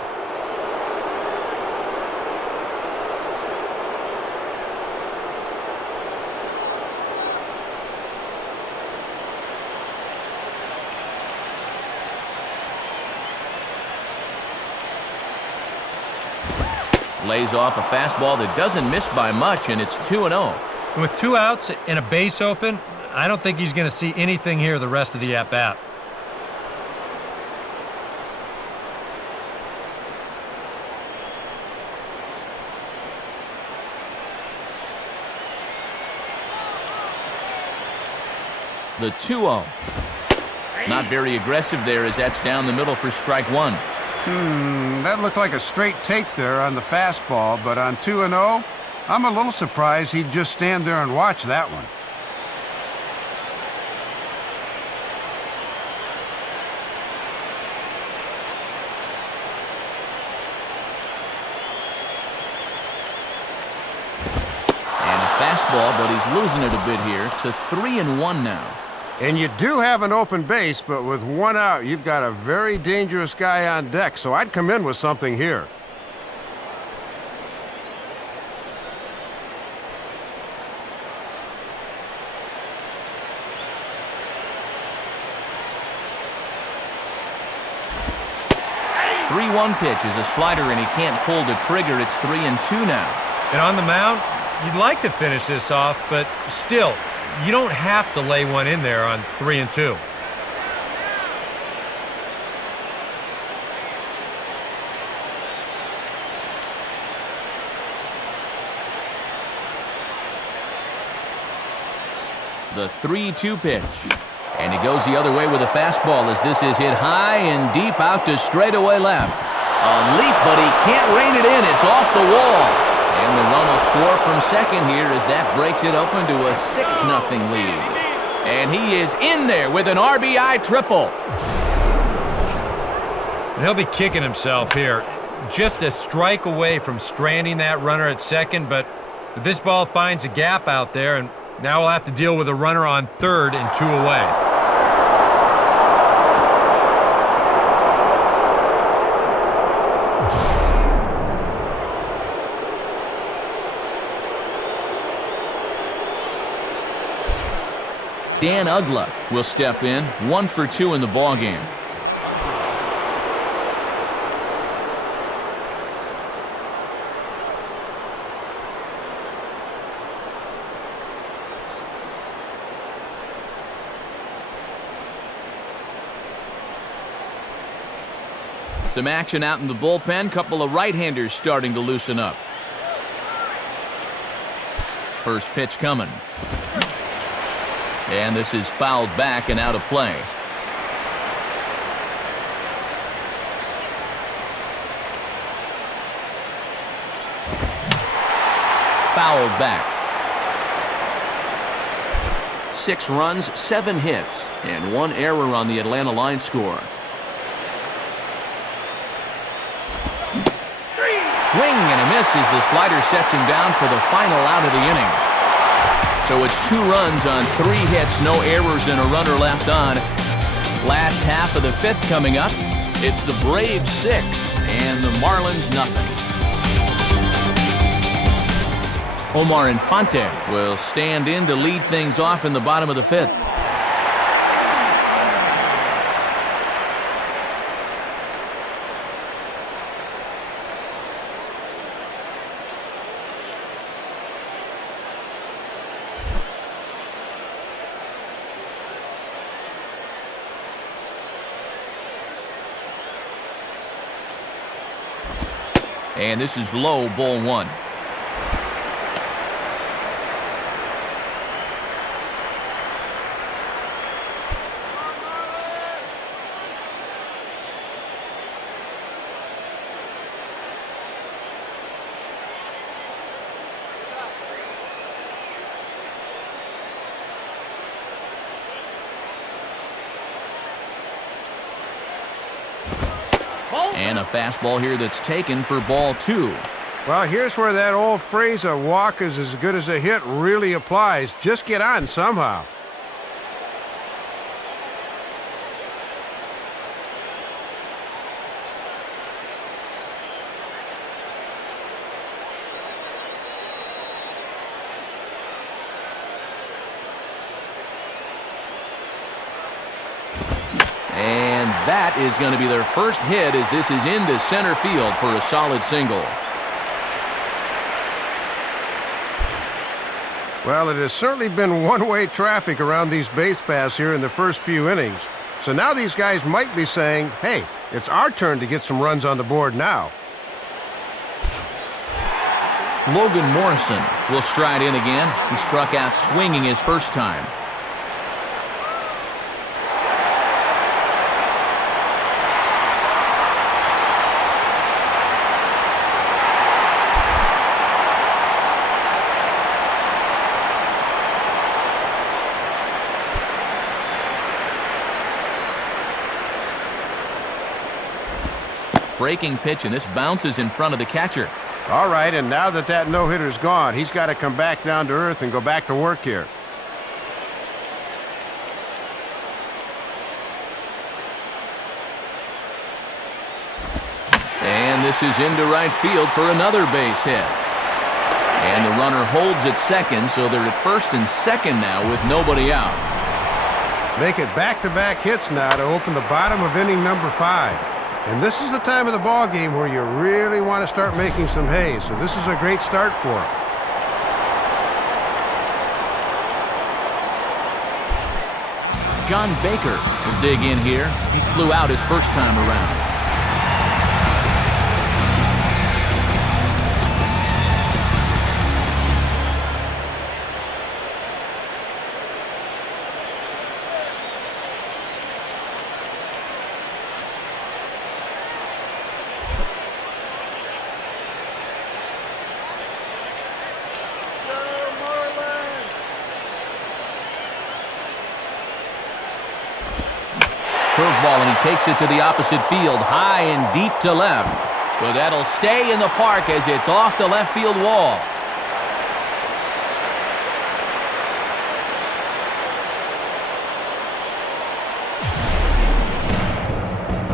Lays off a fastball that doesn't miss by much, and it's 2-0. With 2 outs and a base open, I don't think he's going to see anything here the rest of the at-bat. The 2-0. Not very aggressive there as that's down the middle for strike 1. That looked like a straight take there on the fastball, but on 2-0, I'm a little surprised he'd just stand there and watch that one. And a fastball, but he's losing it a bit here to 3-1 now. And you do have an open base, but with 1 out, you've got a very dangerous guy on deck, so I'd come in with something here. The 3-1 pitch is a slider, and he can't pull the trigger. It's 3-2 now. And on the mound, you'd like to finish this off, but still, you don't have to lay one in there on 3-2. The 3-2 pitch. And he goes the other way with a fastball as this is hit high and deep out to straightaway left. A leap, but he can't rein it in. It's off the wall. And the run will score from second here as that breaks it open to a 6-0 lead. And he is in there with an RBI triple. And he'll be kicking himself here. Just a strike away from stranding that runner at second, but this ball finds a gap out there, and now we'll have to deal with a runner on third and 2 away. Dan Ugla will step in, 1 for 2 in the ballgame. Some action out in the bullpen. Couple of right-handers starting to loosen up. First pitch coming. And this is fouled back and out of play. Fouled back. 6 runs, 7 hits, and 1 error on the Atlanta line score. Swing and a miss as the slider sets him down for the final out of the inning. So it's 2 runs on 3 hits, no errors, and a runner left on. Last half of the 5th coming up. It's the Braves 6 and the Marlins nothing. Omar Infante will stand in to lead things off in the bottom of the 5th. And this is low, ball 1. And a fastball here that's taken for ball 2. Well, here's where that old phrase, a walk is as good as a hit, really applies. Just get on somehow. And that is going to be their first hit as this is into center field for a solid single. Well, it has certainly been one-way traffic around these base paths here in the first few innings. So now these guys might be saying, hey, it's our turn to get some runs on the board now. Logan Morrison will stride in again. He struck out swinging his first time. Breaking pitch, and this bounces in front of the catcher. All right, and now that that no-hitter's gone, he's got to come back down to earth and go back to work here. And this is into right field for another base hit. And the runner holds at second, so they're at first and second now with nobody out. Make it back-to-back hits now to open the bottom of inning number 5. And this is the time of the ball game where you really want to start making some hay, so this is a great start for him. John Baker will dig in here. He flew out his first time around. Curveball, and he takes it to the opposite field, high and deep to left. But that'll stay in the park as it's off the left field wall.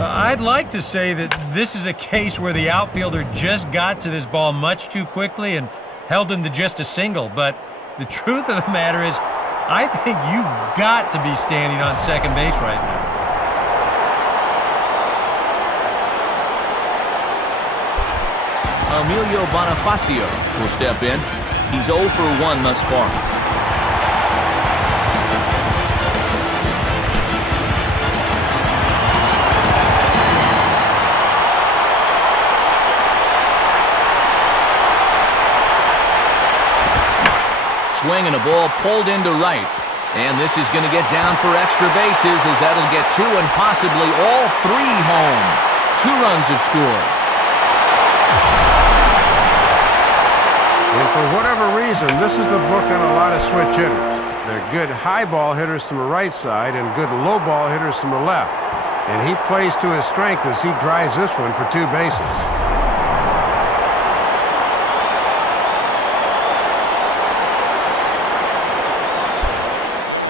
I'd like to say that this is a case where the outfielder just got to this ball much too quickly and held him to just a single, but the truth of the matter is, I think you've got to be standing on second base right now. Emilio Bonifacio will step in. He's 0 for 1 thus far. Swing and a ball pulled into right. And this is going to get down for extra bases as that'll get 2 and possibly all 3 home. 2 runs have scored. And for whatever reason, this is the book on a lot of switch hitters. They're good high ball hitters from the right side and good low ball hitters from the left. And he plays to his strength as he drives this one for 2 bases.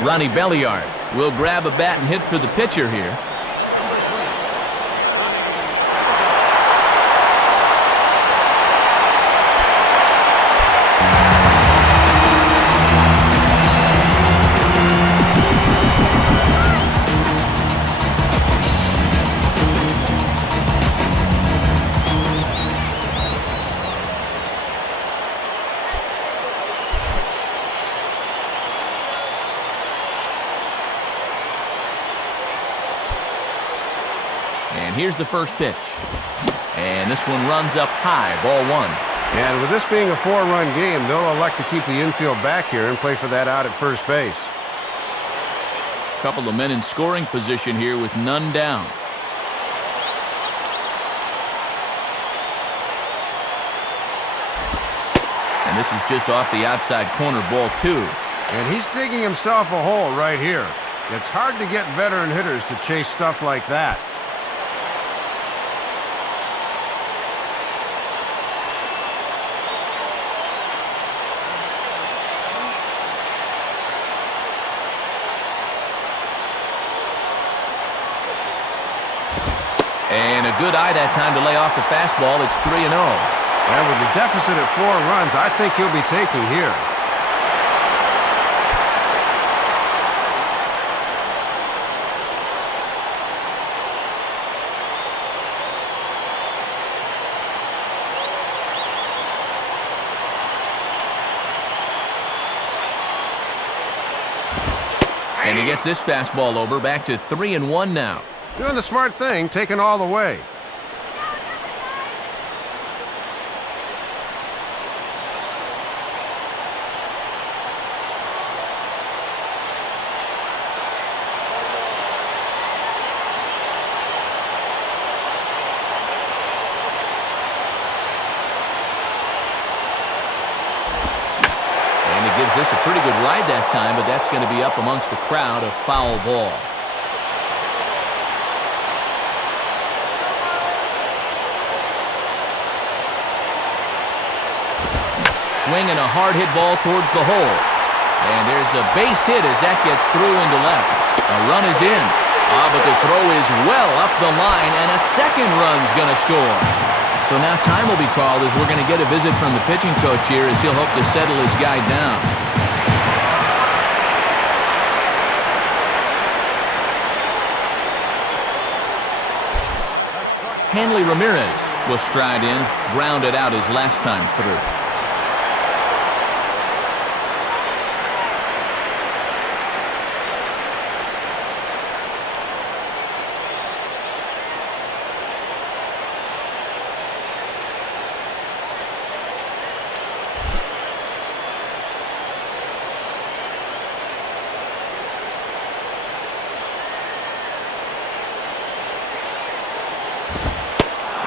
Ronnie Belliard will grab a bat and hit for the pitcher here. And here's the first pitch. And this one runs up high, ball 1. And with this being a 4-run game, they'll elect to keep the infield back here and play for that out at first base. Couple of men in scoring position here with none down. And this is just off the outside corner, ball 2. And he's digging himself a hole right here. It's hard to get veteran hitters to chase stuff like that. And a good eye that time to lay off the fastball. It's 3-0. And with the deficit at 4 runs, I think he'll be taking here. And he gets this fastball over, back to 3-1 now. Doing the smart thing, taking all the way. And he gives this a pretty good ride that time, but that's going to be up amongst the crowd, a foul ball. Swinging a hard hit ball towards the hole. And there's a base hit as that gets through into left. A run is in. But the throw is well up the line, and a second run's going to score. So now time will be called as we're going to get a visit from the pitching coach here as he'll hope to settle his guy down. Hanley Ramirez will stride in, grounded out his last time through.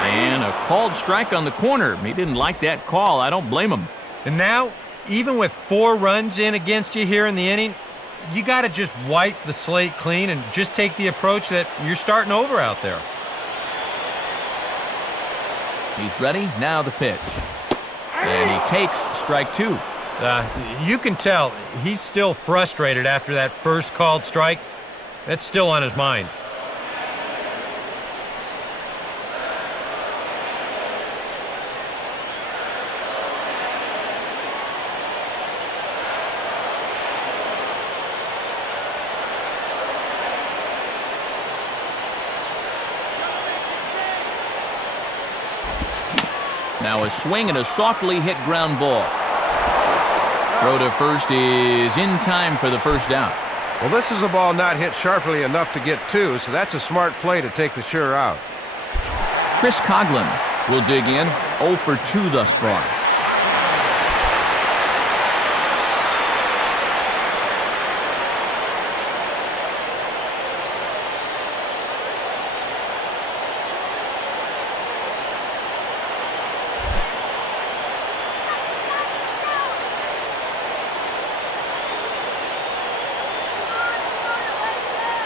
And a called strike on the corner. He didn't like that call. I don't blame him. And now, even with 4 runs in against you here in the inning, You got to just wipe the slate clean and just take the approach that you're starting over out there. He's ready. Now the pitch. And he takes strike two. You can tell he's still frustrated after that first called strike. That's still on his mind. Now a swing and a softly hit ground ball. Throw to first is in time for the first out. Well, this is a ball not hit sharply enough to get two, so that's a smart play to take the sure out. Chris Coughlin will dig in, 0 for 2 thus far.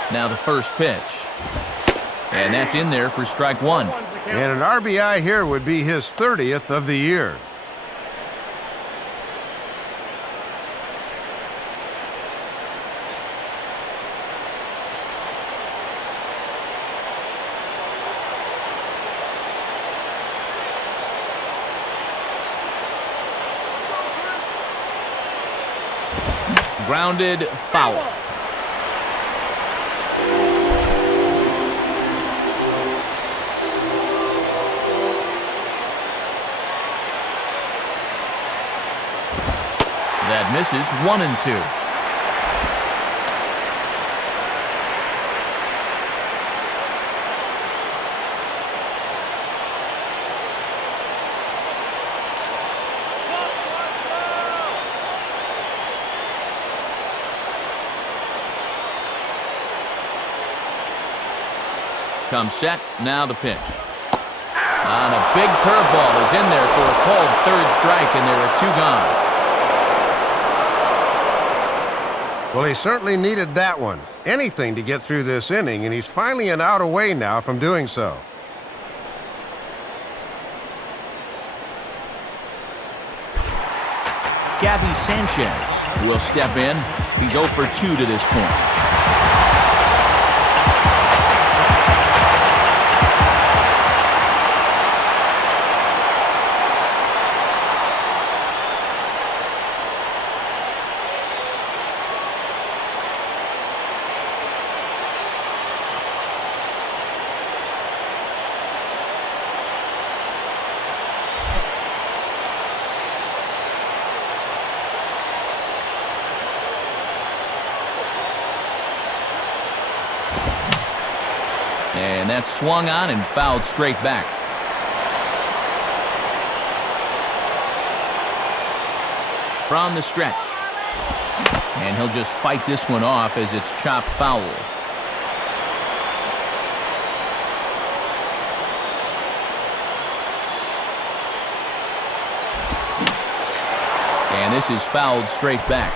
Now the first pitch. And that's in there for strike one. And an RBI here would be his 30th of the year. Grounded foul. That misses 1 and 2. Comes set, now the pitch. And a big curveball is in there for a called third strike, and there are 2 gone. Well, he certainly needed that one. Anything to get through this inning, and he's finally an out away now from doing so. Gabby Sanchez will step in. He's 0 for 2 to this point. And that's swung on and fouled straight back. From the stretch. And he'll just fight this one off as it's chopped foul. And this is fouled straight back.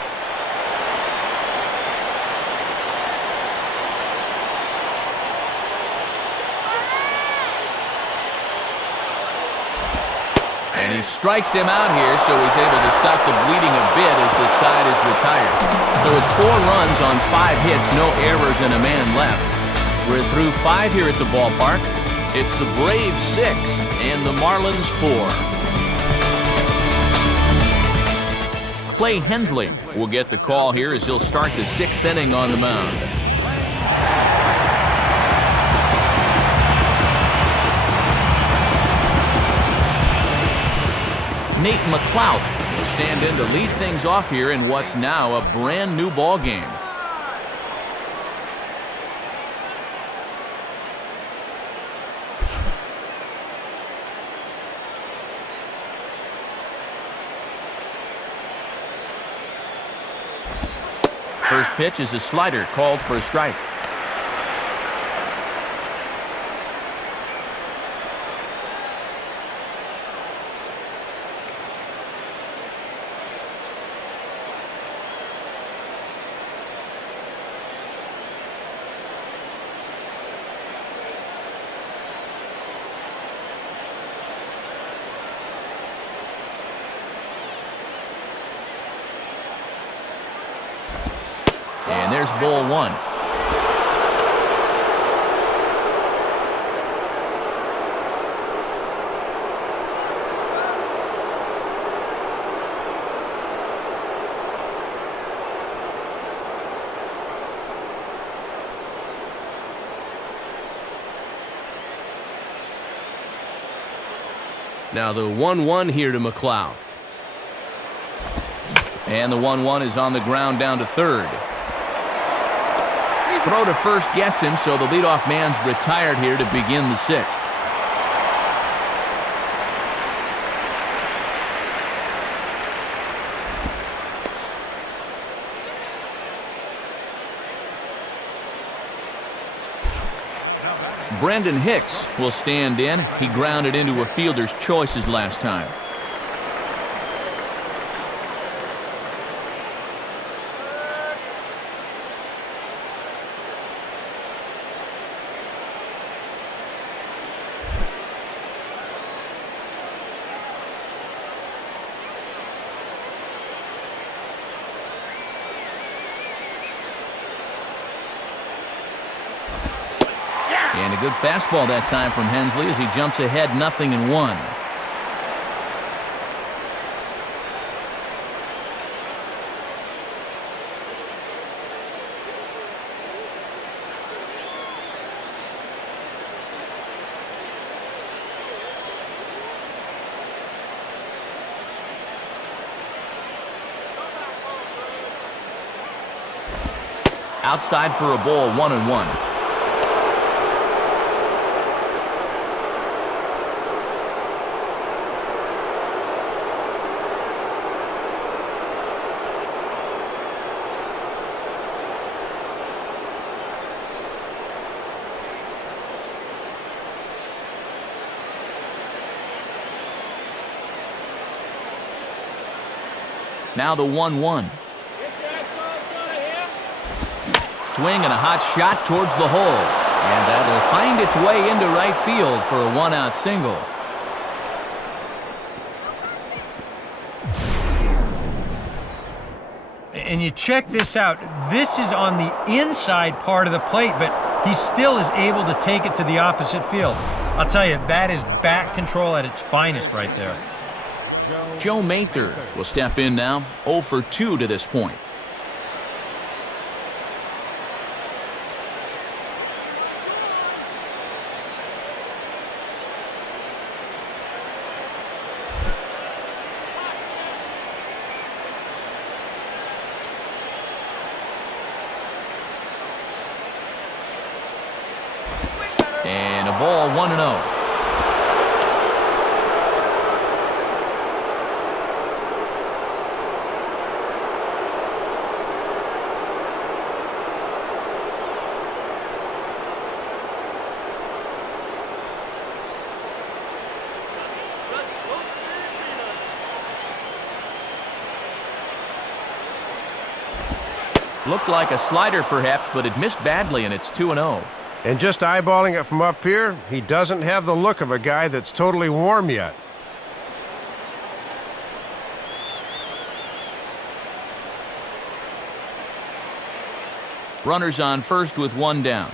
And he strikes him out here, so he's able to stop the bleeding a bit as the side is retired. So it's 4 runs on 5 hits, no errors, and a man left. We're through 5 here at the ballpark. It's the Braves 6 and the Marlins 4. Clay Hensley will get the call here as he'll start the 6th inning on the mound. Nate McLeod will stand in to lead things off here in what's now a brand new ball game. First pitch is a slider called for a strike. And there's ball one. Now the 1-1 here to McLeod. And the 1-1 is on the ground down to third. Throw to first gets him, so the leadoff man's retired here to begin the sixth. Brendan Hicks will stand in. He grounded into a fielder's choices last time. And a good fastball that time from Hensley as he jumps ahead 0-1. Outside for a ball, 1-1. Now the 1-1. Swing and a hot shot towards the hole. And that'll find its way into right field for a one-out single. And you check this out. This is on the inside part of the plate, but he still is able to take it to the opposite field. I'll tell you, that is bat control at its finest right there. Joe Mather will step in now, 0 for 2 to this point. And a ball, 1-0. Looked like a slider perhaps, but it missed badly, and it's 2-0. And just eyeballing it from up here, he doesn't have the look of a guy that's totally warm yet. Runners on first with one down.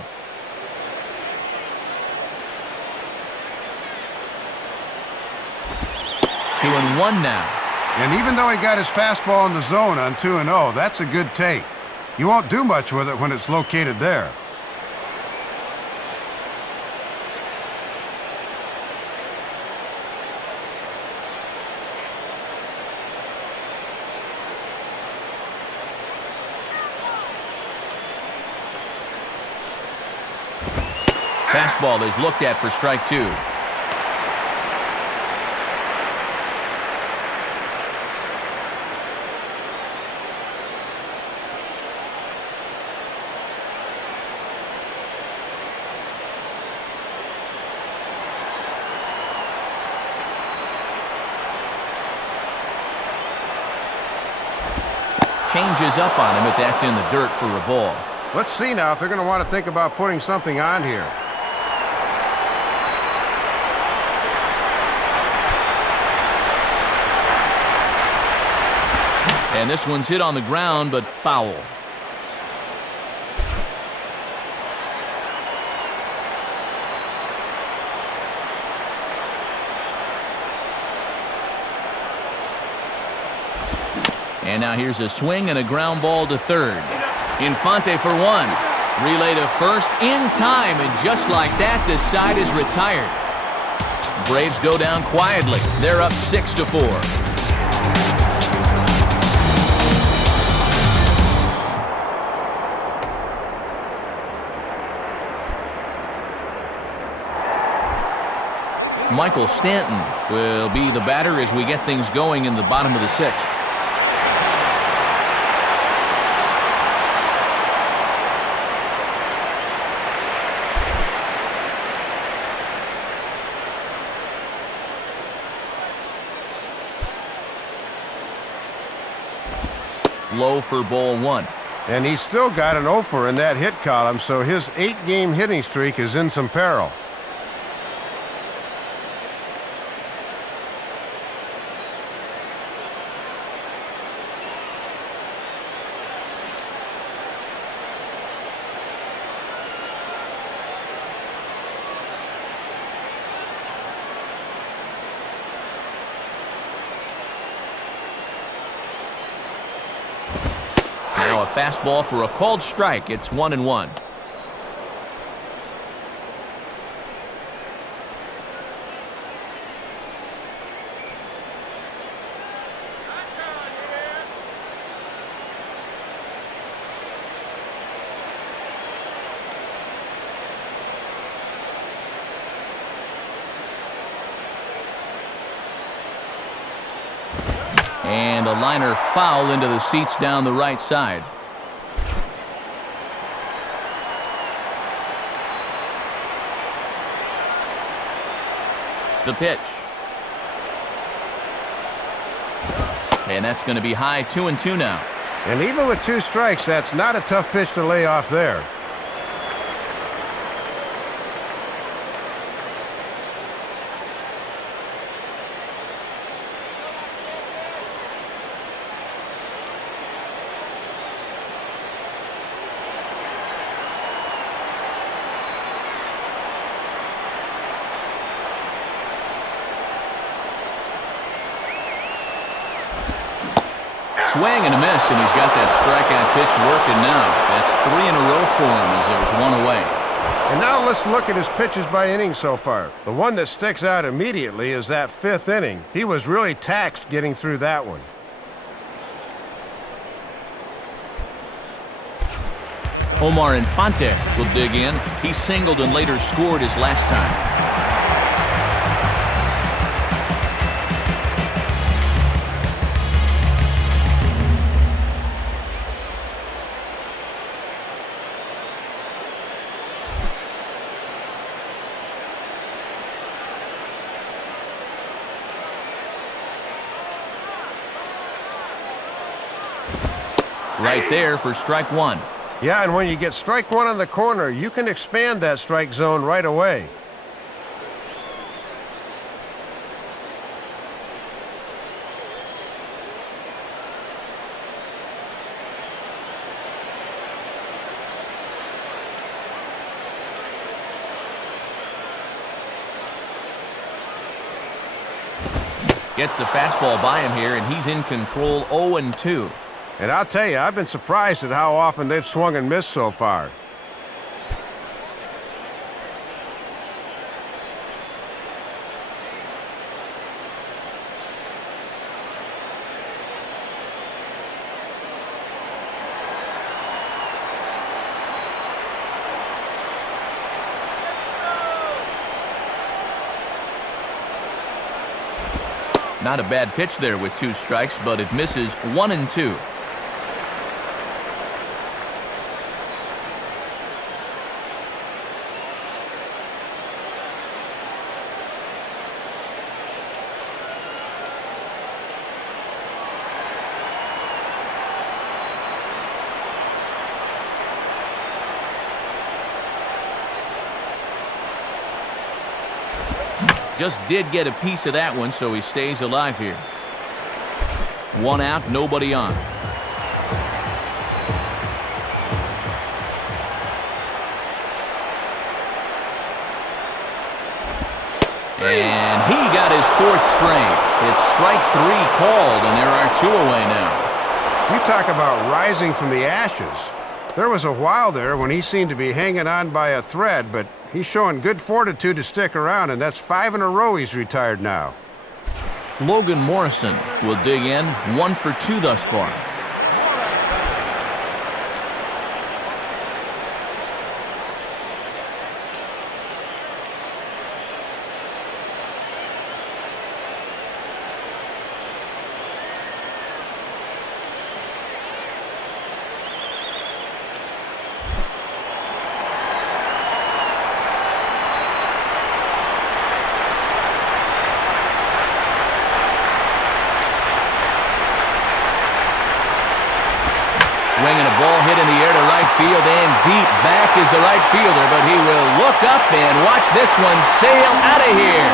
Two and one now. And even though he got his fastball in the zone on 2-0, that's a good take. You won't do much with it when it's located there. Fastball is looked at for strike two. Changes up on him, but that's in the dirt for a ball. Let's see now if they're going to want to think about putting something on here. And this one's hit on the ground, but foul. And now here's a swing and a ground ball to third. Infante for one. Relay to first in time, and just like that, this side is retired. Braves go down quietly. They're up 6-4. Michael Stanton will be the batter as we get things going in the bottom of the sixth. Low for ball one. And he's still got an 0 in that hit column, so his 8-game hitting streak is in some peril. Now a fastball for a called strike. It's 1-1. And a liner foul into the seats down the right side. The pitch. And that's going to be high, 2-2 now. And even with 2 strikes, that's not a tough pitch to lay off there. Swing and a miss, and he's got that strikeout pitch working now. That's 3 in a row for him as there's one away. And now let's look at his pitches by inning so far. The one that sticks out immediately is that 5th inning. He was really taxed getting through that one. Omar Infante will dig in. He singled and later scored his last time. Right there for strike one. Yeah, and when you get strike one on the corner, you can expand that strike zone right away. Gets the fastball by him here, and he's in control, 0-2. And I'll tell you, I've been surprised at how often they've swung and missed so far. Not a bad pitch there with 2 strikes, but it misses, 1-2. Just did get a piece of that one, so he stays alive here. 1 out, nobody on. And he got his 4th straight. It's strike 3 called, and there are 2 away now. You talk about rising from the ashes. There was a while there when he seemed to be hanging on by a thread, but he's showing good fortitude to stick around, and that's 5 in a row he's retired now. Logan Morrison will dig in, 1 for 2 thus far. Swinging a ball hit in the air to right field, and deep back is the right fielder, but he will look up and watch this one sail out of here.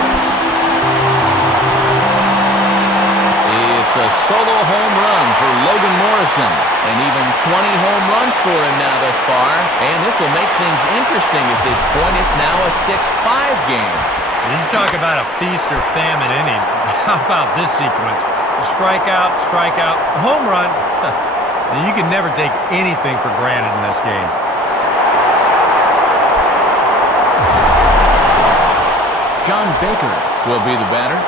It's a solo home run for Logan Morrison, and even 20 home runs for him now thus far, and this will make things interesting at this point. It's now a 6-5 game. You talk about a feast or famine inning. How about this sequence? Strikeout, strikeout, home run. You can never take anything for granted in this game. John Baker will be the batter.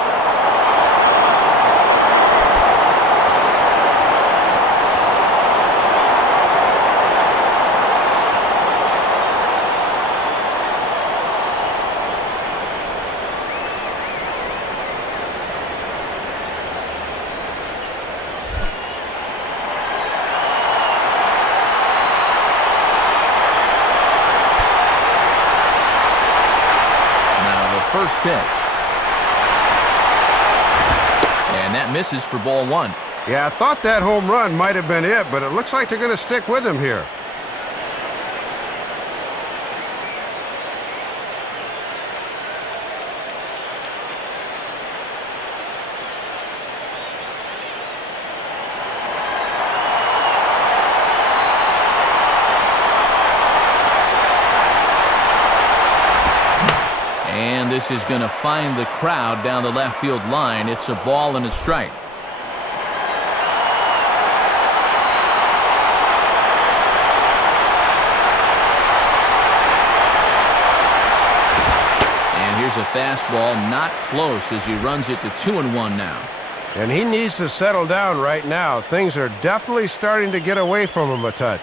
First pitch. And that misses for ball 1. Yeah, I thought that home run might have been it, but it looks like they're going to stick with him here. And this is going to find the crowd down the left field line. It's a ball and a strike. And here's a fastball not close as he runs it to 2-1 now. And he needs to settle down right now. Things are definitely starting to get away from him a touch.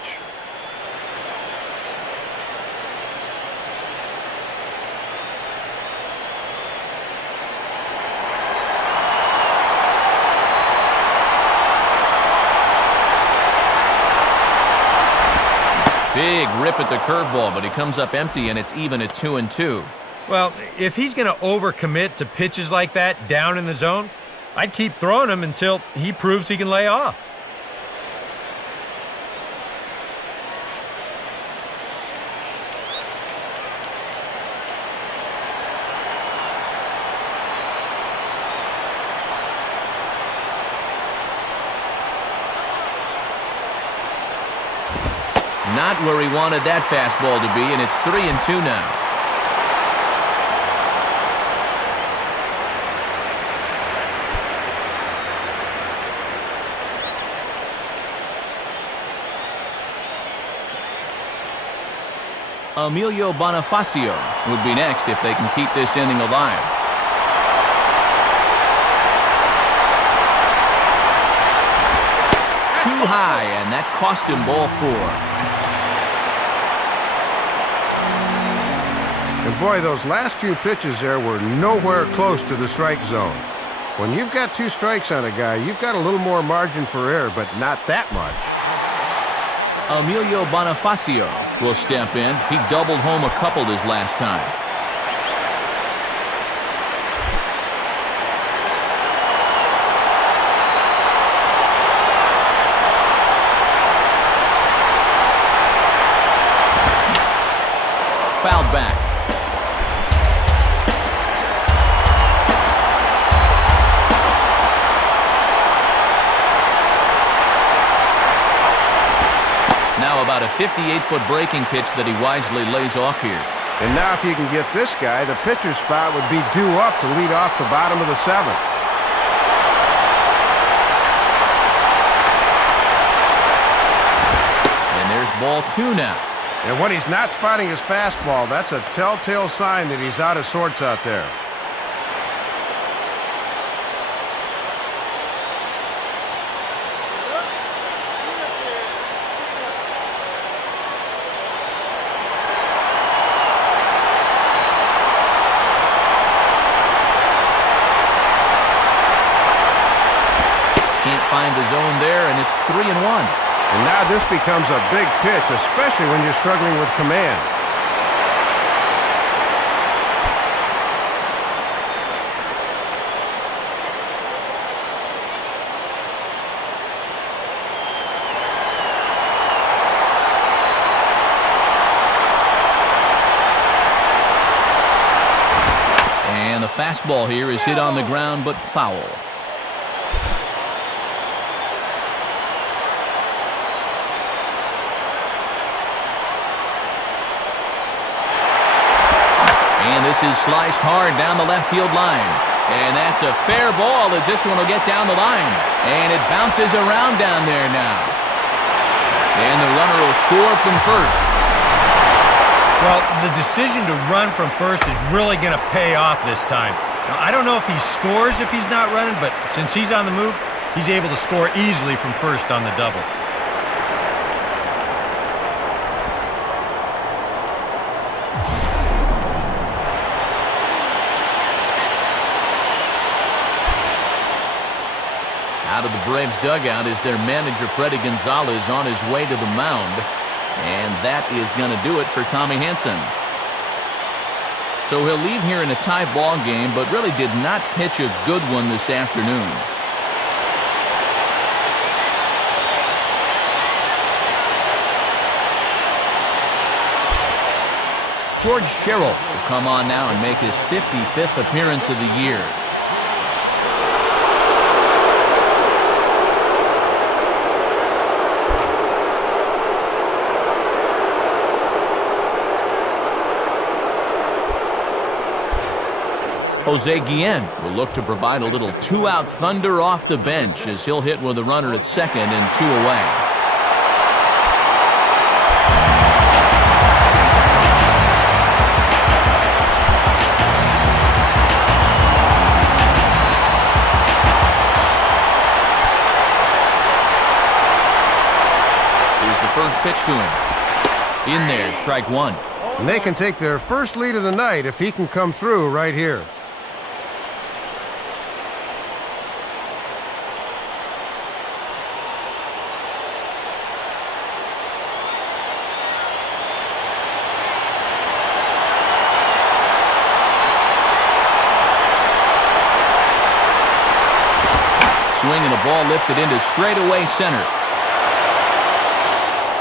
Big rip at the curveball, but he comes up empty, and it's even at 2-2. Well, if he's going to overcommit to pitches like that down in the zone, I'd keep throwing him until he proves he can lay off. Not where he wanted that fastball to be, and it's 3-2 now. Emilio Bonifacio would be next if they can keep this inning alive. Too high, and that cost him ball 4. And boy, those last few pitches there were nowhere close to the strike zone. When you've got 2 strikes on a guy, you've got a little more margin for error, but not that much. Emilio Bonifacio will step in. He doubled home a couple his last time. Fouled back. Now about a 58-foot breaking pitch that he wisely lays off here. And now if you can get this guy, the pitcher's spot would be due up to lead off the bottom of the 7th. 0-2 now. And when he's not spotting his fastball, that's a telltale sign that he's out of sorts out there. Can't find the zone there, and it's 3-1. And now this becomes a big pitch, especially when you're struggling with command. And the fastball here is hit on the ground, but foul. And this is sliced hard down the left field line. And that's a fair ball as this one will get down the line. And it bounces around down there now. And the runner will score from first. Well, the decision to run from first is really going to pay off this time. Now, I don't know if he scores if he's not running, but since he's on the move, he's able to score easily from first on the double. Out of the Braves dugout is their manager, Freddie Gonzalez, on his way to the mound. And that is going to do it for Tommy Hanson. So he'll leave here in a tie ball game, but really did not pitch a good one this afternoon. George Sherrill will come on now and make his 55th appearance of the year. Jose Guillen will look to provide a little two-out thunder off the bench as he'll hit with a runner at second and 2 away. Here's the first pitch to him. In there, strike one. And they can take their first lead of the night if he can come through right here. Swing and a ball lifted into straightaway center.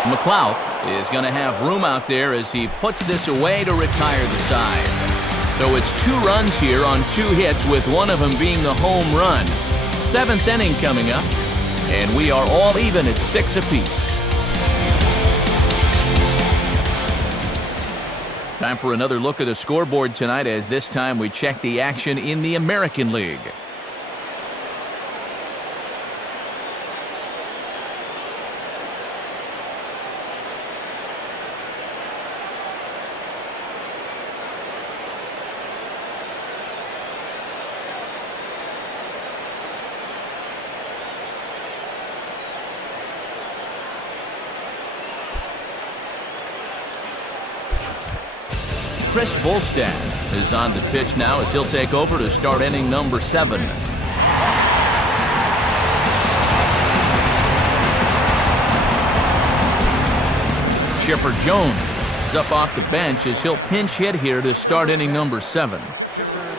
McLeod is going to have room out there as he puts this away to retire the side. So it's 2 runs here on 2 hits, with one of them being the home run. 7th inning coming up, and we are all even at 6 apiece. Time for another look at the scoreboard tonight, as this time we check the action in the American League. Chris Volstad is on the pitch now as he'll take over to start inning number 7. Chipper Jones is up off the bench as he'll pinch hit here to start inning number 7. Chipper Jones.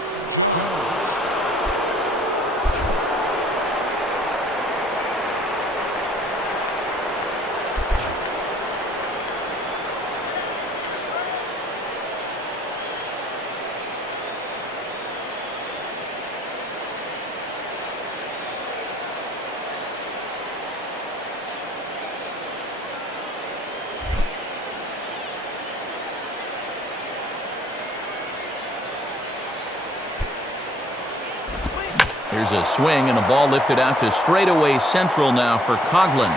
Here's a swing and a ball lifted out to straightaway central now for Coughlin.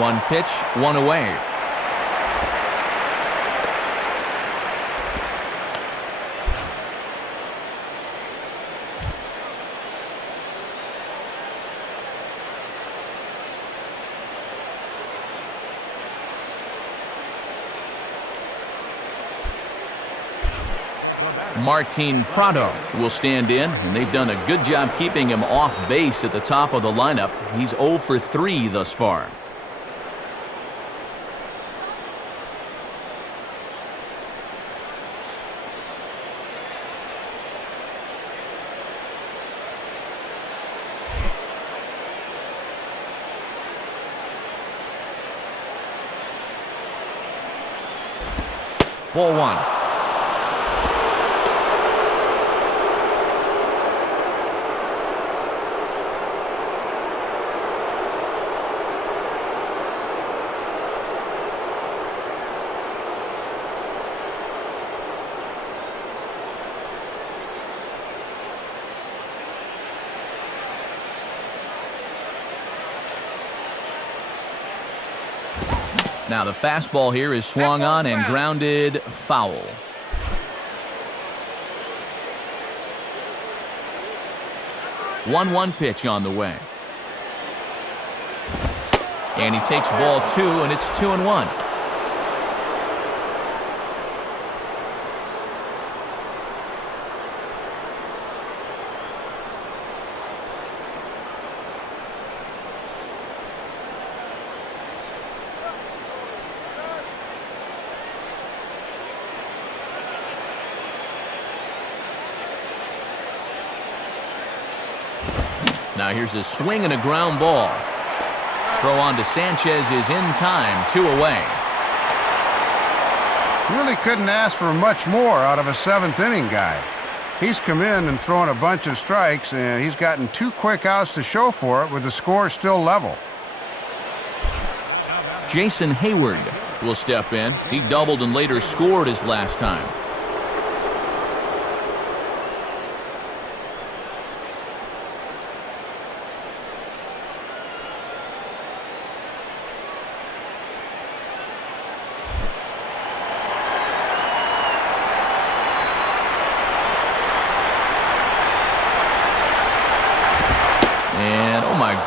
1 pitch, 1 away. Martin Prado will stand in, and they've done a good job keeping him off base at the top of the lineup. He's 0 for 3 thus far. Ball 1. Now the fastball here is swung on and grounded foul. One pitch on the way. And he takes ball 2, and it's 2-1. Now here's a swing and a ground ball. Throw on to Sanchez is in time, 2 away. Really couldn't ask for much more out of a 7th inning guy. He's come in and thrown a bunch of strikes, and he's gotten 2 quick outs to show for it with the score still level. Jason Hayward will step in. He doubled and later scored his last time.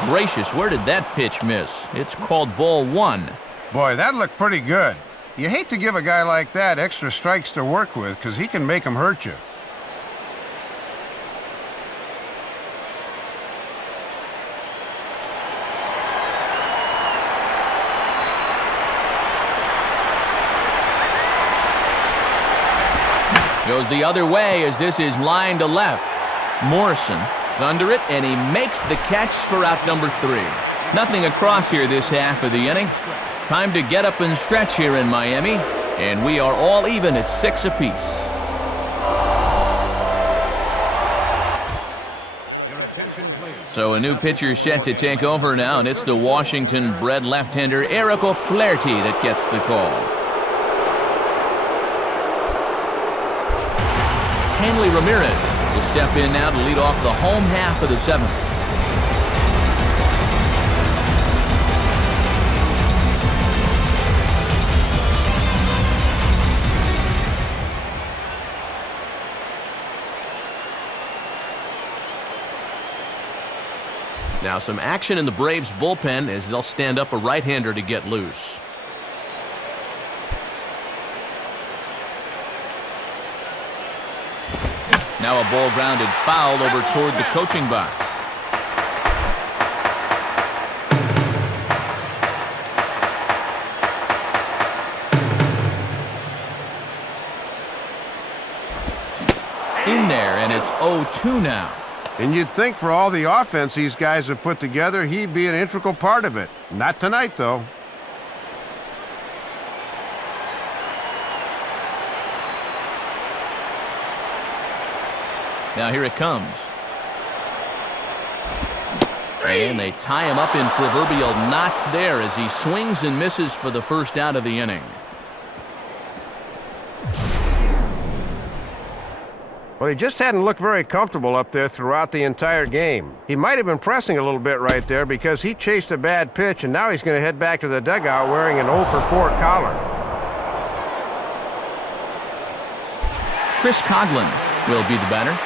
Gracious, where did that pitch miss? It's called ball 1. Boy, that looked pretty good. You hate to give a guy like that extra strikes to work with because he can make them hurt you. Goes the other way as this is line to left. Morrison is under it, and he makes the catch for out number 3. Nothing across here this half of the inning. Time to get up and stretch here in Miami, and we are all even at 6 apiece. So a new pitcher set to take over now, and it's the Washington-bred left-hander Eric O'Flaherty that gets the call. Hanley Ramirez will step in now to lead off the home half of the 7th. Now some action in the Braves bullpen as they'll stand up a right-hander to get loose. Now a ball grounded foul over toward the coaching box. In there, and it's 0-2 now. And you'd think for all the offense these guys have put together, he'd be an integral part of it. Not tonight, though. Now here it comes. And they tie him up in proverbial knots there as he swings and misses for the first out of the inning. Well, he just hadn't looked very comfortable up there throughout the entire game. He might have been pressing a little bit right there because he chased a bad pitch, and now he's going to head back to the dugout wearing an 0 for 4 collar. Chris Coghlan will be the batter.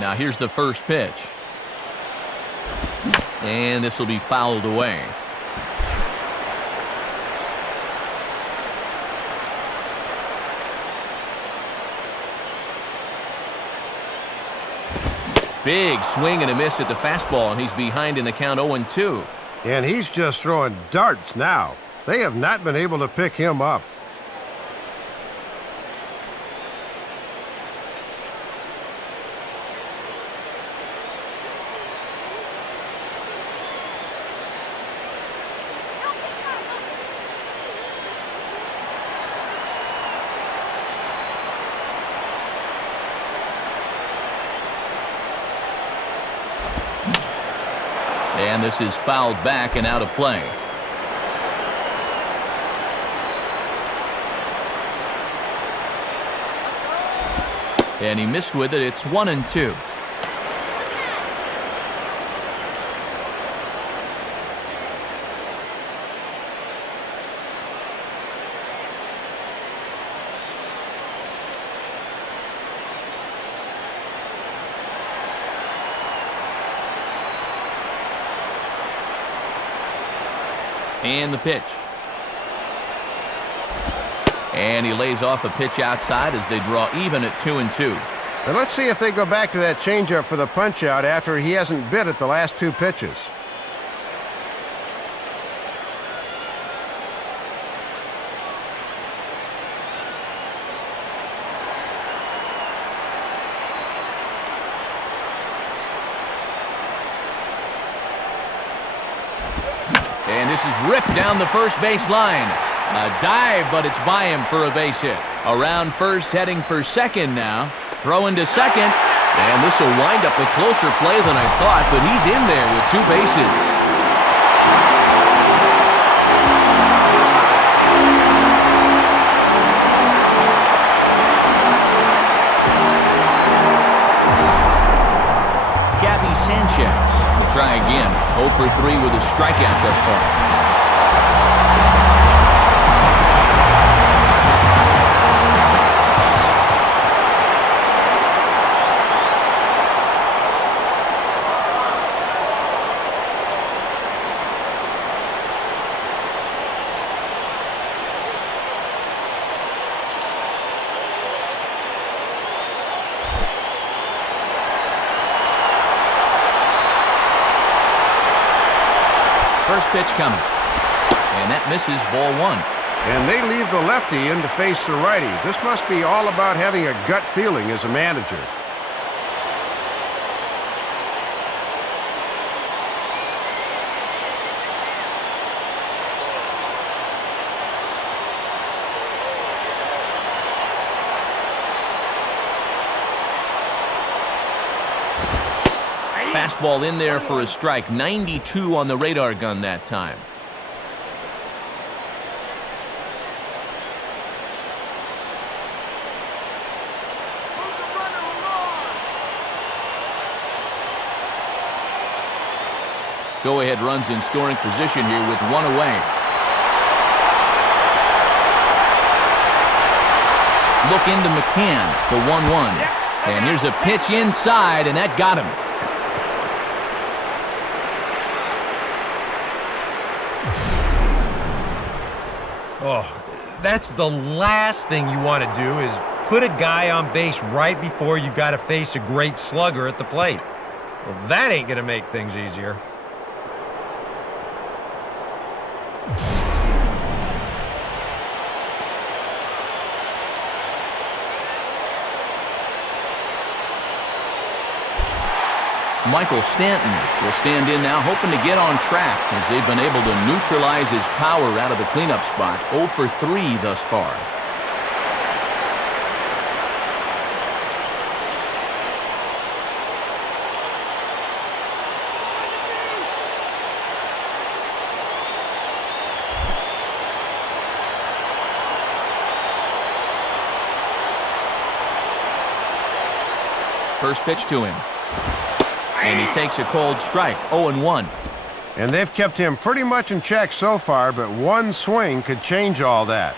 Now here's the first pitch. And this will be fouled away. Big swing and a miss at the fastball, and he's behind in the count 0-2. And he's just throwing darts now. They have not been able to pick him up. And this is fouled back and out of play. And he missed with it. It's 1-2. And the pitch. And he lays off a pitch outside as they draw even at 2-2. And let's see if they go back to that changeup for the punch-out after he hasn't bit at the last two pitches. And this is ripped down the first base line. A dive, but it's by him for a base hit. Around first, heading for second now. Throwing to second. And this will wind up a closer play than I thought, but he's in there with two bases. Sanchez will try again. 0 for 3 with a strikeout thus far. First pitch coming. And that misses, ball one. And they leave the lefty in to face the righty. This must be all about having a gut feeling as a manager. Fastball in there for a strike. 92 on the radar gun that time. Go-ahead runs in scoring position here with one away. Look into McCann, the 1-1. And here's a pitch inside, and that got him. Oh, that's the last thing you want to do is put a guy on base right before you got to face a great slugger at the plate. Well, that ain't going to make things easier. Michael Stanton will stand in now, hoping to get on track as they've been able to neutralize his power out of the cleanup spot. 0 for 3 thus far. First pitch to him. And he takes a cold strike, 0-1. And they've kept him pretty much in check so far, but one swing could change all that.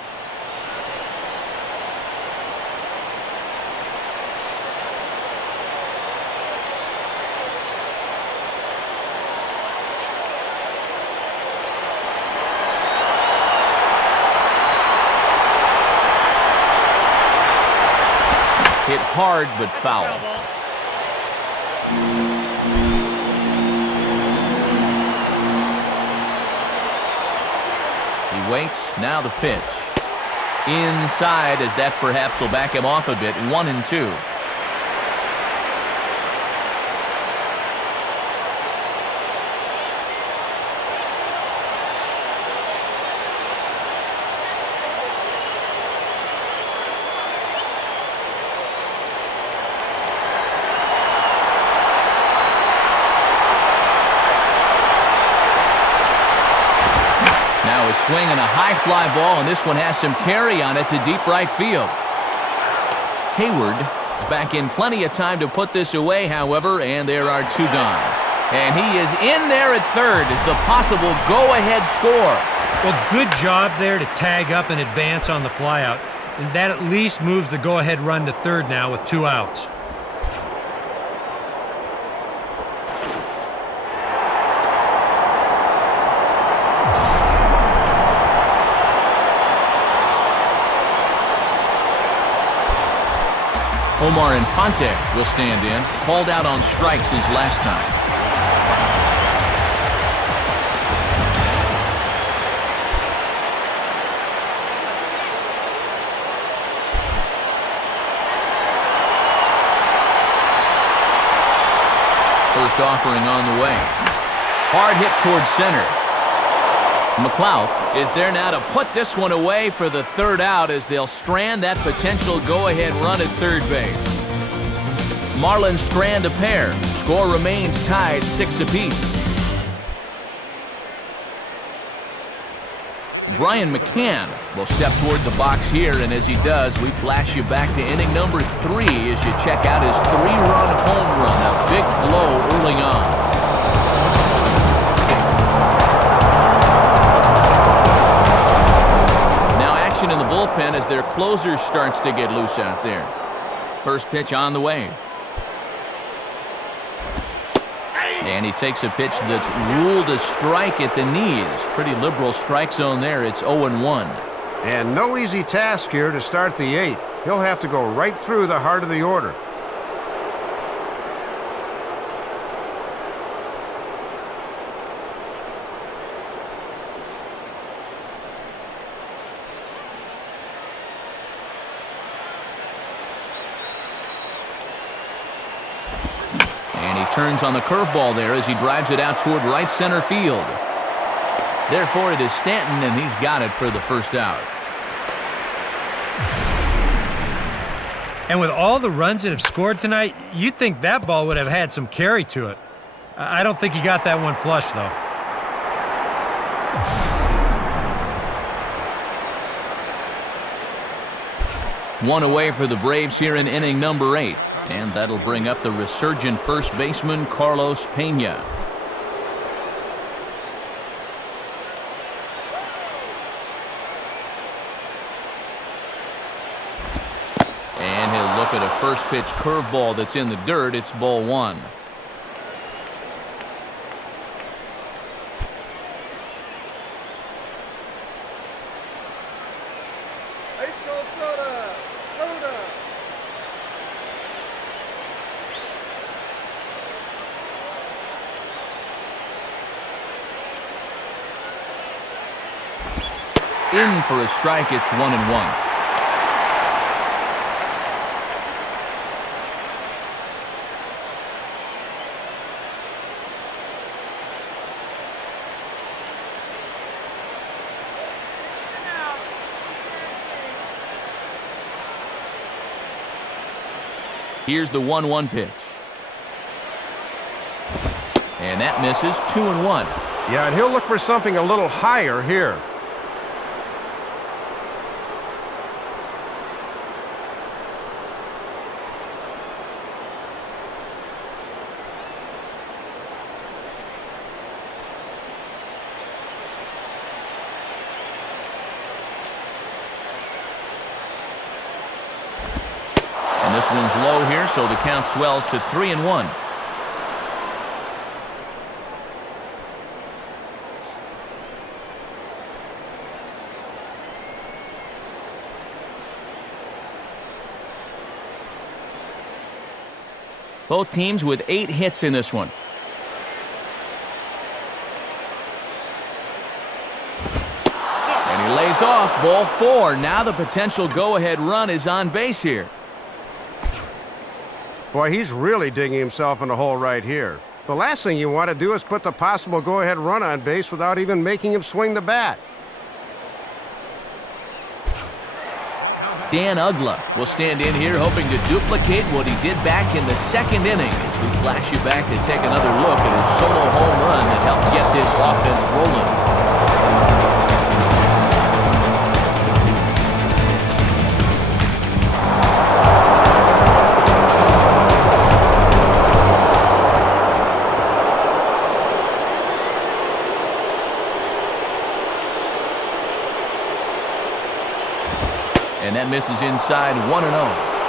hard but foul. He waits, now the pitch. Inside, as that perhaps will back him off a bit, 1-2. Swing and a high fly ball, and this one has some carry on it to deep right field. Hayward is back in plenty of time to put this away, however, and there are two gone. And he is in there at third as the possible go-ahead score. Well, good job there to tag up and advance on the flyout. And that at least moves the go-ahead run to third now with 2 outs. Omar Infante will stand in, called out on strikes his last time. First offering on the way. Hard hit towards center. McLeod is there now to put this one away for the third out as they'll strand that potential go-ahead run at third base. Marlins strand a pair. Score remains tied 6 apiece. Brian McCann will step toward the box here, and as he does, we flash you back to inning number 3 as you check out his 3-run home run. A big blow early on. In the bullpen as their closer starts to get loose out there. First pitch on the way. And he takes a pitch that's ruled a strike at the knees. Pretty liberal strike zone there. It's 0-1. And no easy task here to start the 8th. He'll have to go right through the heart of the order. Turns on the curveball there as he drives it out toward right center field. Therefore, it is Stanton, and he's got it for the first out. And with all the runs that have scored tonight, you'd think that ball would have had some carry to it. I don't think he got that one flush, though. One away for the Braves here in inning number 8. And that'll bring up the resurgent first baseman, Carlos Pena. And he'll look at a first pitch curveball that's in the dirt. It's ball 1. In for a strike, it's 1-1. Here's the 1-1 pitch. And that misses. 2-1. Yeah, and he'll look for something a little higher here. This one's low here, so the count swells to 3-1. Both teams with 8 hits in this one. And he lays off, ball 4. Now the potential go-ahead run is on base here. Boy, he's really digging himself in the hole right here. The last thing you want to do is put the possible go-ahead run on base without even making him swing the bat. Dan Ugla will stand in here hoping to duplicate what he did back in the 2nd inning. As we flash you back to take another look at his solo home run that helped get this offense rolling. And that misses inside 1-0.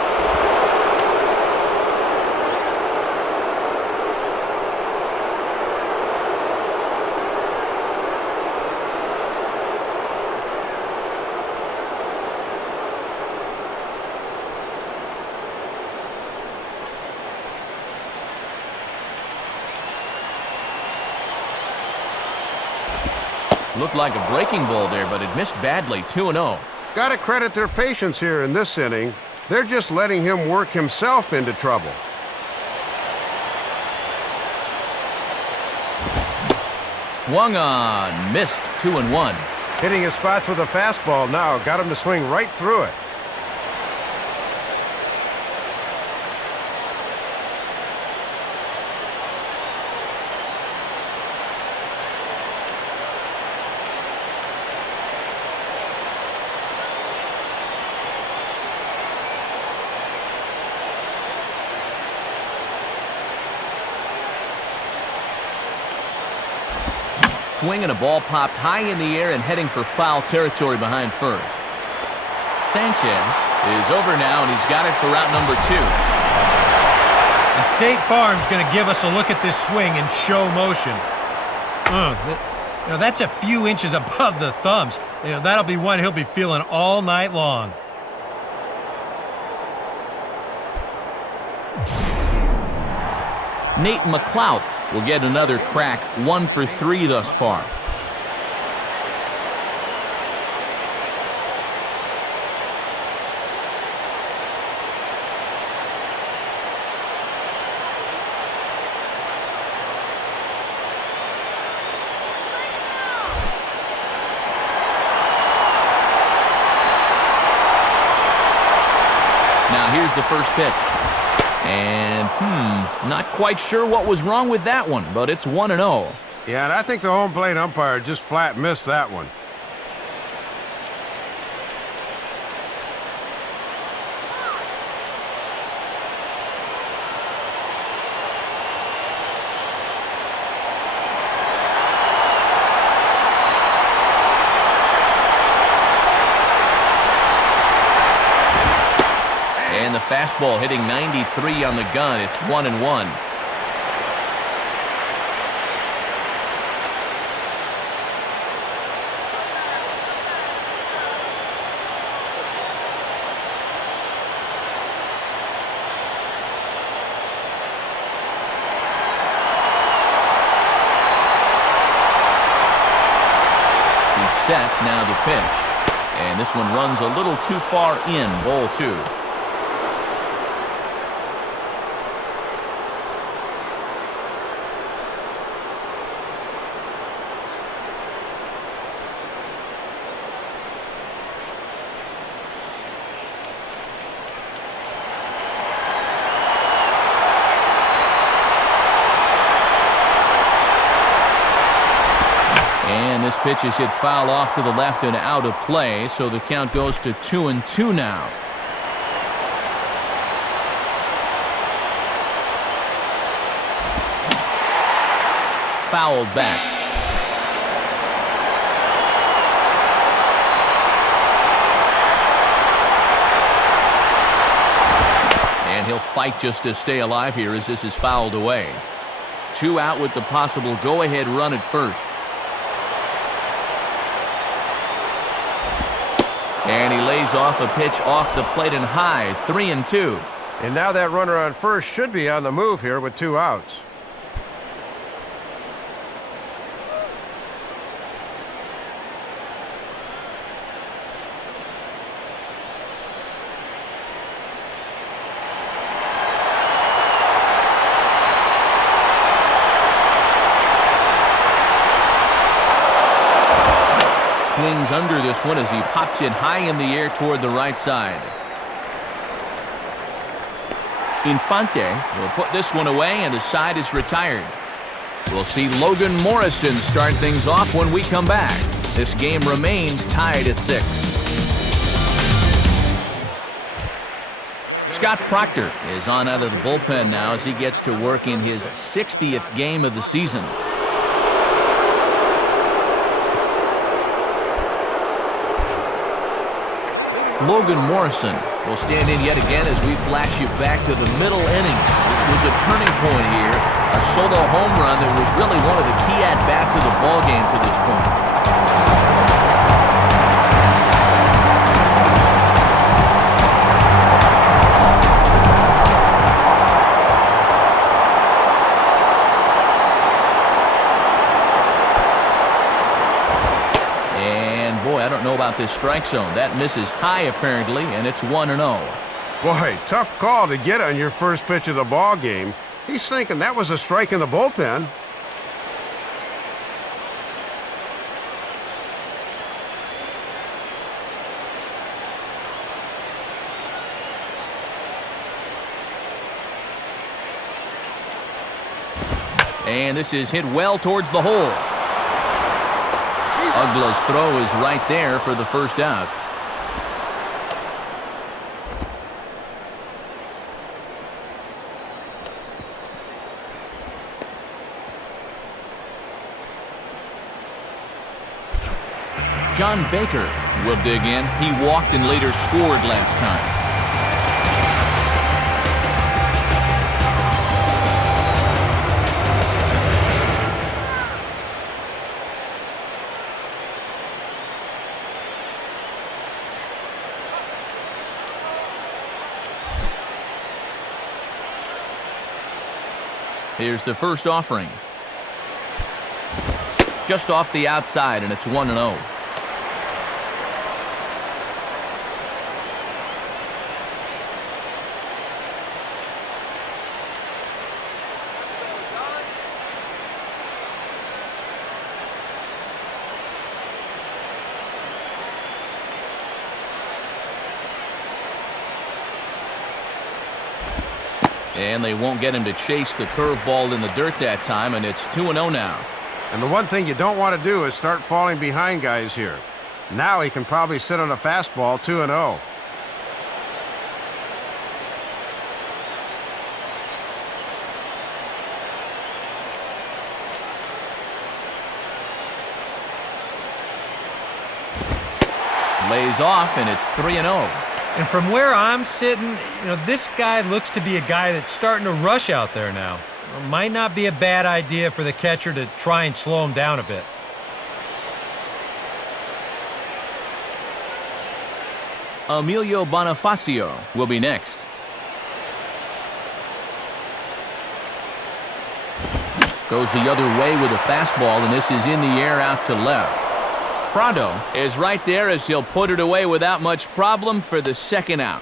Looked like a breaking ball there, but it missed badly. 2-0. Got to credit their patience here in this inning. They're just letting him work himself into trouble. Swung on, missed. 2-1. Hitting his spots with a fastball now. Got him to swing right through it. Swing and a ball popped high in the air and heading for foul territory behind first. Sanchez is over now, and he's got it for route number 2. And State Farm's going to give us a look at this swing in show motion. That's a few inches above the thumbs. That'll be one he'll be feeling all night long. Nate McLouth will get another crack, 1 for 3 thus far. Now here's the first pitch. And, not quite sure what was wrong with that one, but it's 1-0. Yeah, and I think the home plate umpire just flat missed that one. And the fastball hitting 93 on the gun. It's 1-1. He's set, now the pitch. And this one runs a little too far in, ball 2. And this pitch is hit foul off to the left and out of play, so the count goes to 2-2 now. Fouled back. And he'll fight just to stay alive here as this is fouled away. 2 out with the possible go-ahead run at first. And he lays off a pitch off the plate and high, 3-2. And now that runner on first should be on the move here with 2 outs. Swings under this one as he pops it high in the air toward the right side. Infante will put this one away, and the side is retired. We'll see Logan Morrison start things off when we come back. This game remains tied at 6. Scott Proctor is on out of the bullpen now as he gets to work in his 60th game of the season. Logan Morrison will stand in yet again as we flash you back to the middle inning, which was a turning point here. A solo home run that was really one of the key at-bats of the ballgame to this point. I don't know about this strike zone. That misses high apparently, and it's 1-0. Boy, tough call to get on your first pitch of the ball game. He's thinking that was a strike in the bullpen. And this is hit well towards the hole. Uggla's throw is right there for the first out. John Baker will dig in. He walked and later scored last time. Here's the first offering. Just off the outside, and it's 1-0. And they won't get him to chase the curveball in the dirt that time, and it's 2-0 now. And the one thing you don't want to do is start falling behind guys here. Now he can probably sit on a fastball 2-0. Lays off, and it's 3-0. And from where I'm sitting, this guy looks to be a guy that's starting to rush out there now. It might not be a bad idea for the catcher to try and slow him down a bit. Emilio Bonifacio will be next. Goes the other way with a fastball, and this is in the air out to left. Prado is right there as he'll put it away without much problem for the second out.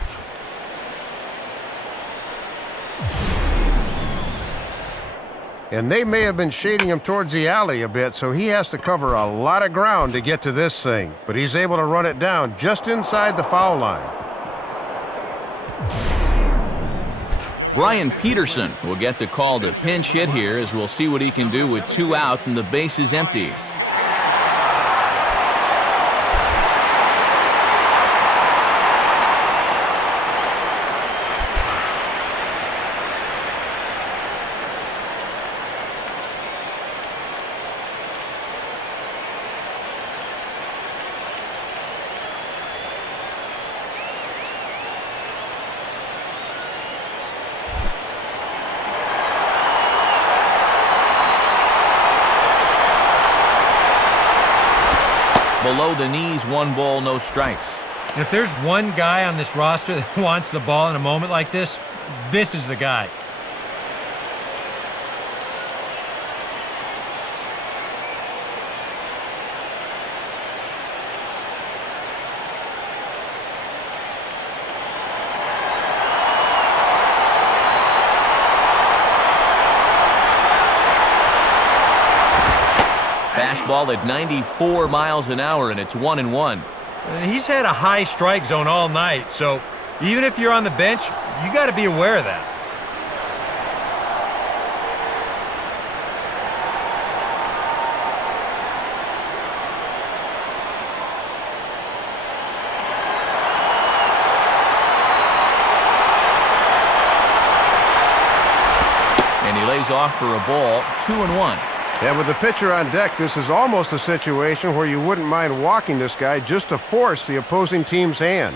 And they may have been shading him towards the alley a bit, so he has to cover a lot of ground to get to this thing. But he's able to run it down just inside the foul line. Brian Peterson will get the call to pinch hit here, as we'll see what he can do with 2 out and the base is empty. Below the knees, 1 ball, no strikes. And if there's one guy on this roster that wants the ball in a moment like this, this is the guy. Fastball at 94 miles an hour, and it's 1-1. And he's had a high strike zone all night, so even if you're on the bench, you got to be aware of that. And he lays off for a ball, 2-1. And with the pitcher on deck, this is almost a situation where you wouldn't mind walking this guy just to force the opposing team's hand.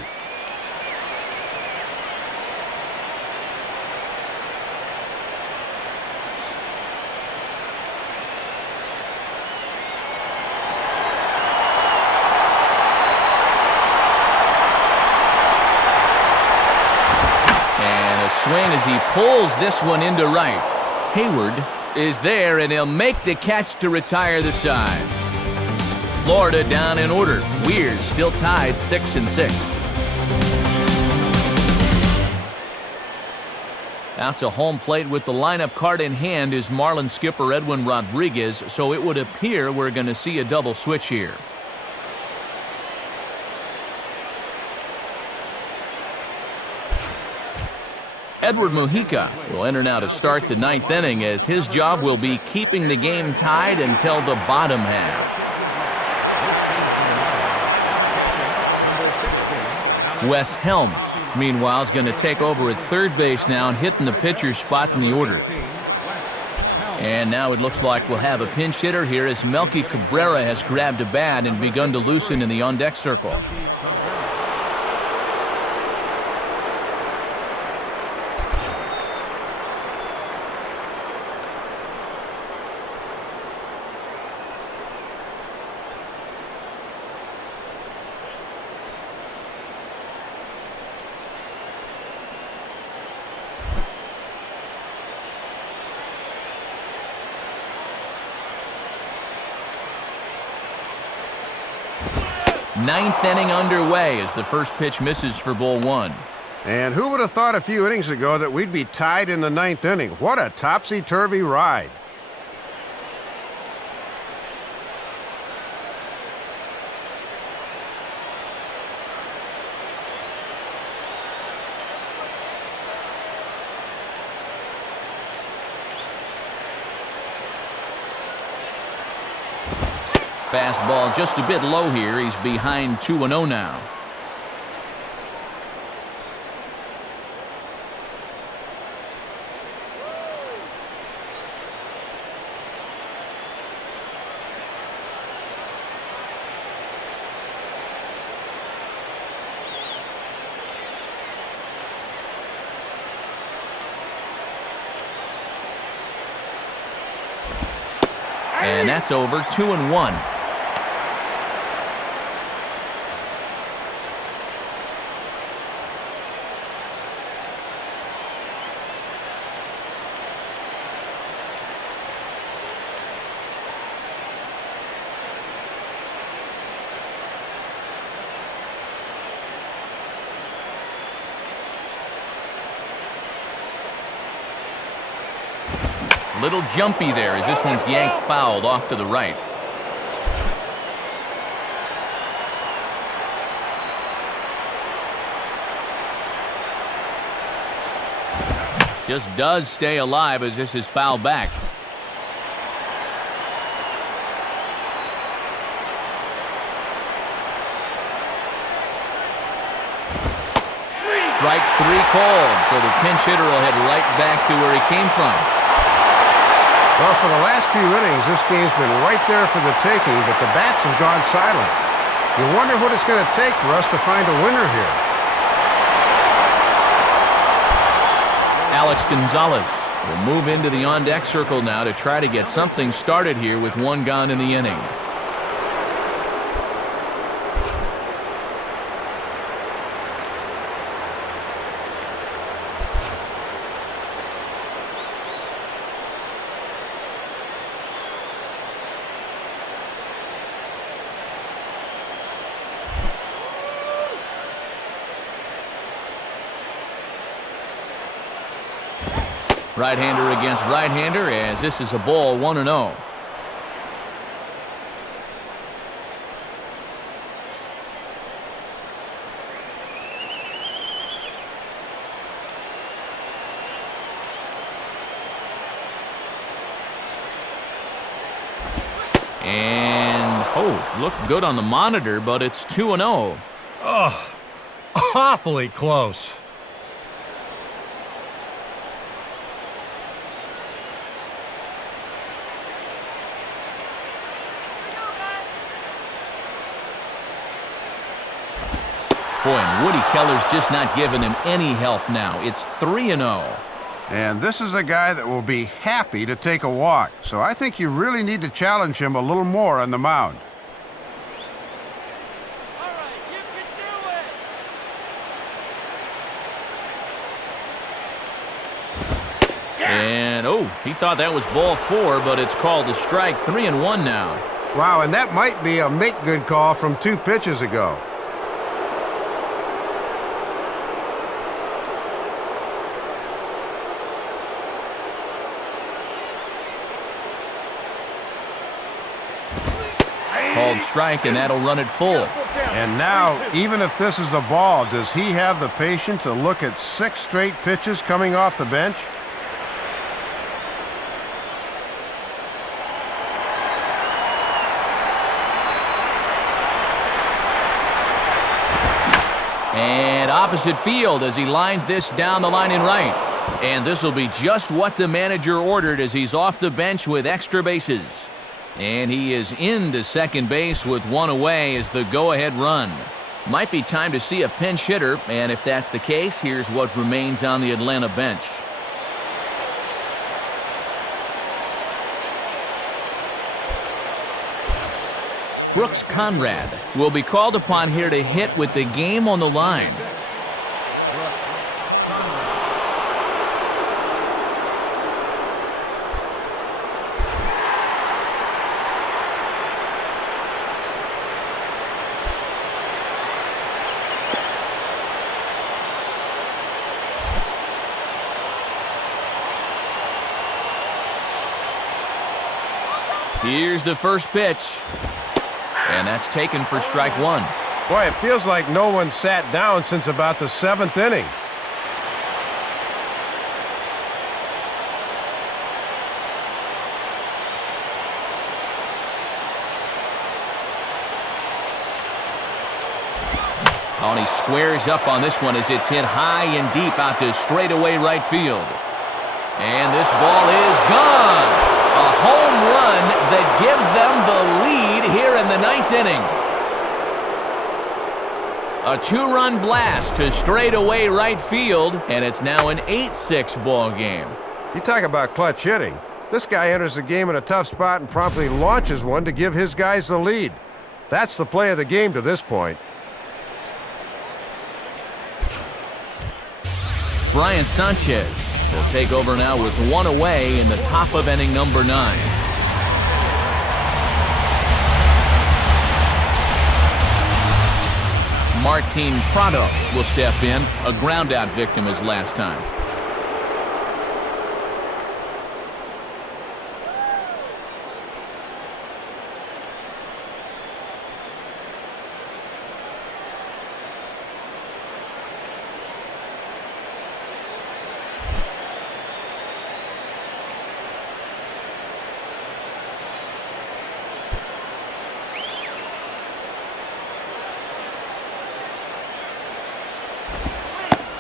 And a swing as he pulls this one into right. Hayward is there, and he'll make the catch to retire the side. Florida down in order. Weird still tied 6-6. Out to home plate with the lineup card in hand is Marlins skipper Edwin Rodriguez, so it would appear we're going to see a double switch here. Edward Mujica will enter now to start the 9th inning, as his job will be keeping the game tied until the bottom half. Wes Helms, meanwhile, is going to take over at third base now and hitting the pitcher's spot in the order. And now it looks like we'll have a pinch hitter here as Melky Cabrera has grabbed a bat and begun to loosen in the on-deck circle. Ninth inning underway as the first pitch misses for ball one. And who would have thought a few innings ago that we'd be tied in the 9th inning? What a topsy-turvy ride. Fastball just a bit low here. He's behind 2-0 now. And that's over, 2-1. Little jumpy there as this one's yanked fouled off to the right. Just does stay alive as this is fouled back. Strike three called, so the pinch hitter will head right back to where he came from. Well, for the last few innings, this game's been right there for the taking, but the bats have gone silent. You wonder what it's going to take for us to find a winner here. Alex Gonzalez will move into the on-deck circle now to try to get something started here with one gone in the inning. Right-hander against right-hander, as this is a ball, 1-0. And, oh, looked good on the monitor, but it's 2-0. Oh, awfully close. Boy, and Woody Keller's just not giving him any help now. It's 3-0. And this is a guy that will be happy to take a walk, so I think you really need to challenge him a little more on the mound. All right, you can do it. And, oh, he thought that was ball 4, but it's called a strike. 3-1 now. Wow, and that might be a make-good call from 2 pitches ago. Called strike, and that'll run it full. And now, even if this is a ball, does he have the patience to look at 6 straight pitches coming off the bench? And opposite field as he lines this down the line in right. And this will be just what the manager ordered as he's off the bench with extra bases. And he is into second base with 1 away as the go-ahead run. Might be time to see a pinch hitter, and if that's the case, here's what remains on the Atlanta bench. Brooks Conrad will be called upon here to hit with the game on the line. Here's the first pitch. And that's taken for strike 1. Boy, it feels like no one sat down since about the 7th inning. Oh, and he squares up on this one as it's hit high and deep out to straightaway right field. And this ball is gone. A home run that gives them the lead here in the 9th inning. A 2-run blast to straightaway right field, and it's now an 8-6 ball game. You talk about clutch hitting. This guy enters the game in a tough spot and promptly launches one to give his guys the lead. That's the play of the game to this point. Brian Sanchez will take over now with 1 away in the top of inning number 9. Martin Prado will step in, a ground-out victim as last time.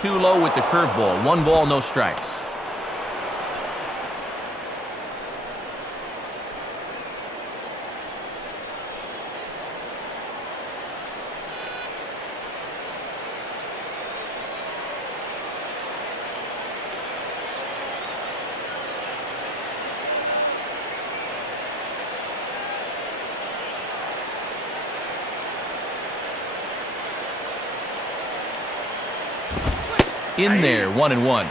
Too low with the curveball. 1 ball, no strikes. In there, 1-1.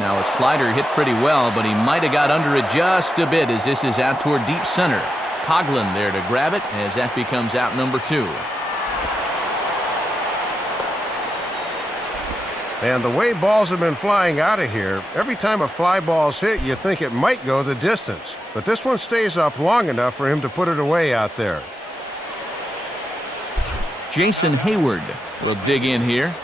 Now a slider hit pretty well, but he might have got under it just a bit as this is out toward deep center. Coughlin there to grab it as that becomes out number 2. And the way balls have been flying out of here, every time a fly ball's hit, you think it might go the distance. But this one stays up long enough for him to put it away out there. Jason Hayward will dig in here.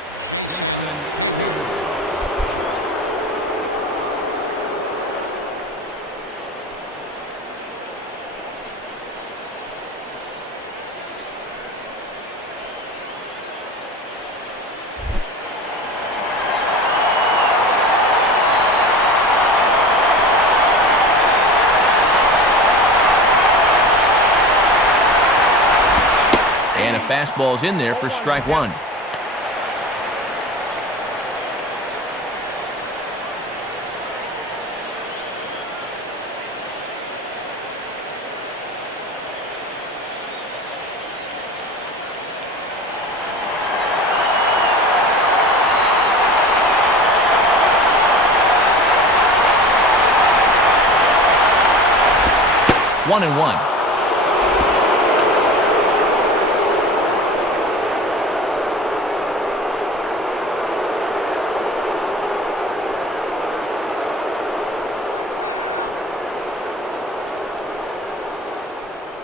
Fastball's in there for strike 1. One and one.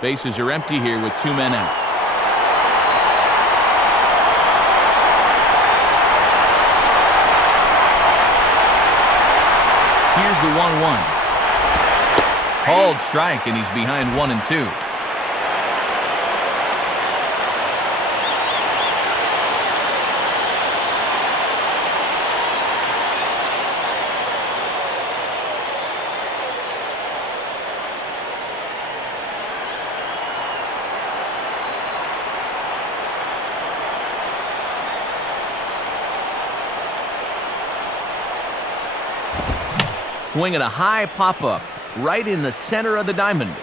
Bases are empty here with 2 men out. Here's the 1-1. Called strike, and he's behind 1-2. Swinging a high pop-up right in the center of the diamond.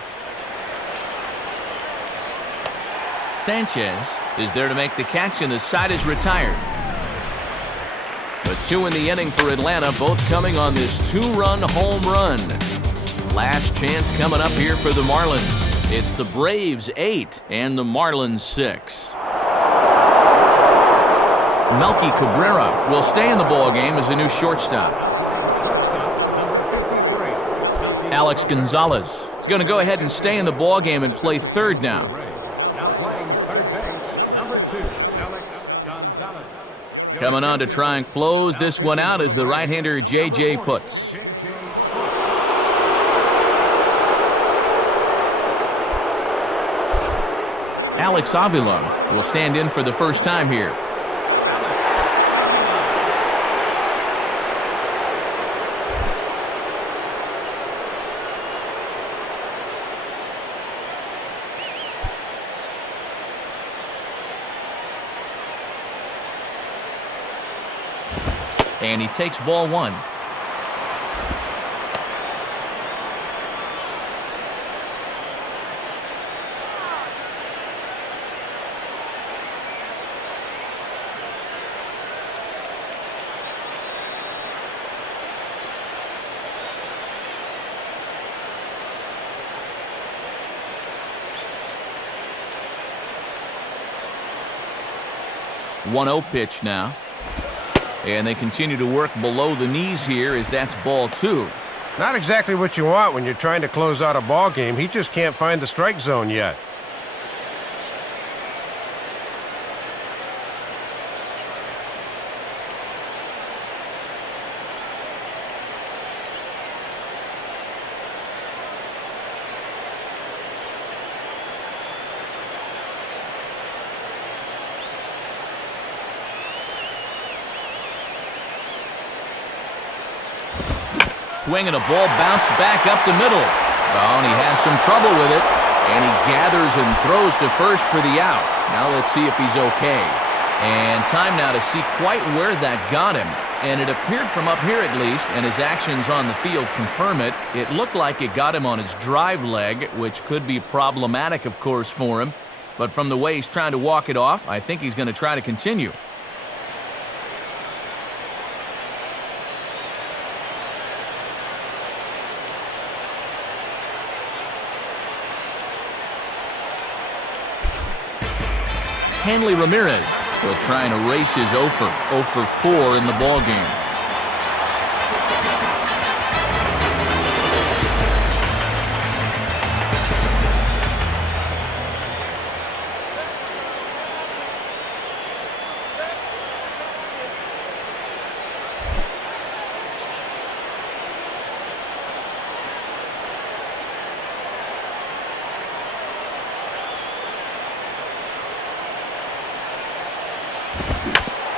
Sanchez is there to make the catch, and the side is retired. The 2 in the inning for Atlanta, both coming on this 2-run home run. Last chance coming up here for the Marlins. It's the Braves 8 and the Marlins 6. Melky Cabrera will stay in the ballgame as a new shortstop. Alex Gonzalez is going to go ahead and stay in the ballgame and play third now. Now playing third base, number 2, Alex Gonzalez. Coming on to try and close this one out is the right-hander J.J. Putz. Alex Avila will stand in for the first time here. And he takes ball 1. One-0 pitch now. And they continue to work below the knees here as that's ball 2. Not exactly what you want when you're trying to close out a ball game. He just can't find the strike zone yet. Swinging a ball bounced back up the middle. Oh, and he has some trouble with it. And he gathers and throws to first for the out. Now let's see if he's okay. And time now to see quite where that got him. And it appeared from up here at least, and his actions on the field confirm it. It looked like it got him on his drive leg, which could be problematic, of course, for him. But from the way he's trying to walk it off, I think he's going to try to continue. Hanley Ramirez will try and erase his 0 for 4 in the ballgame.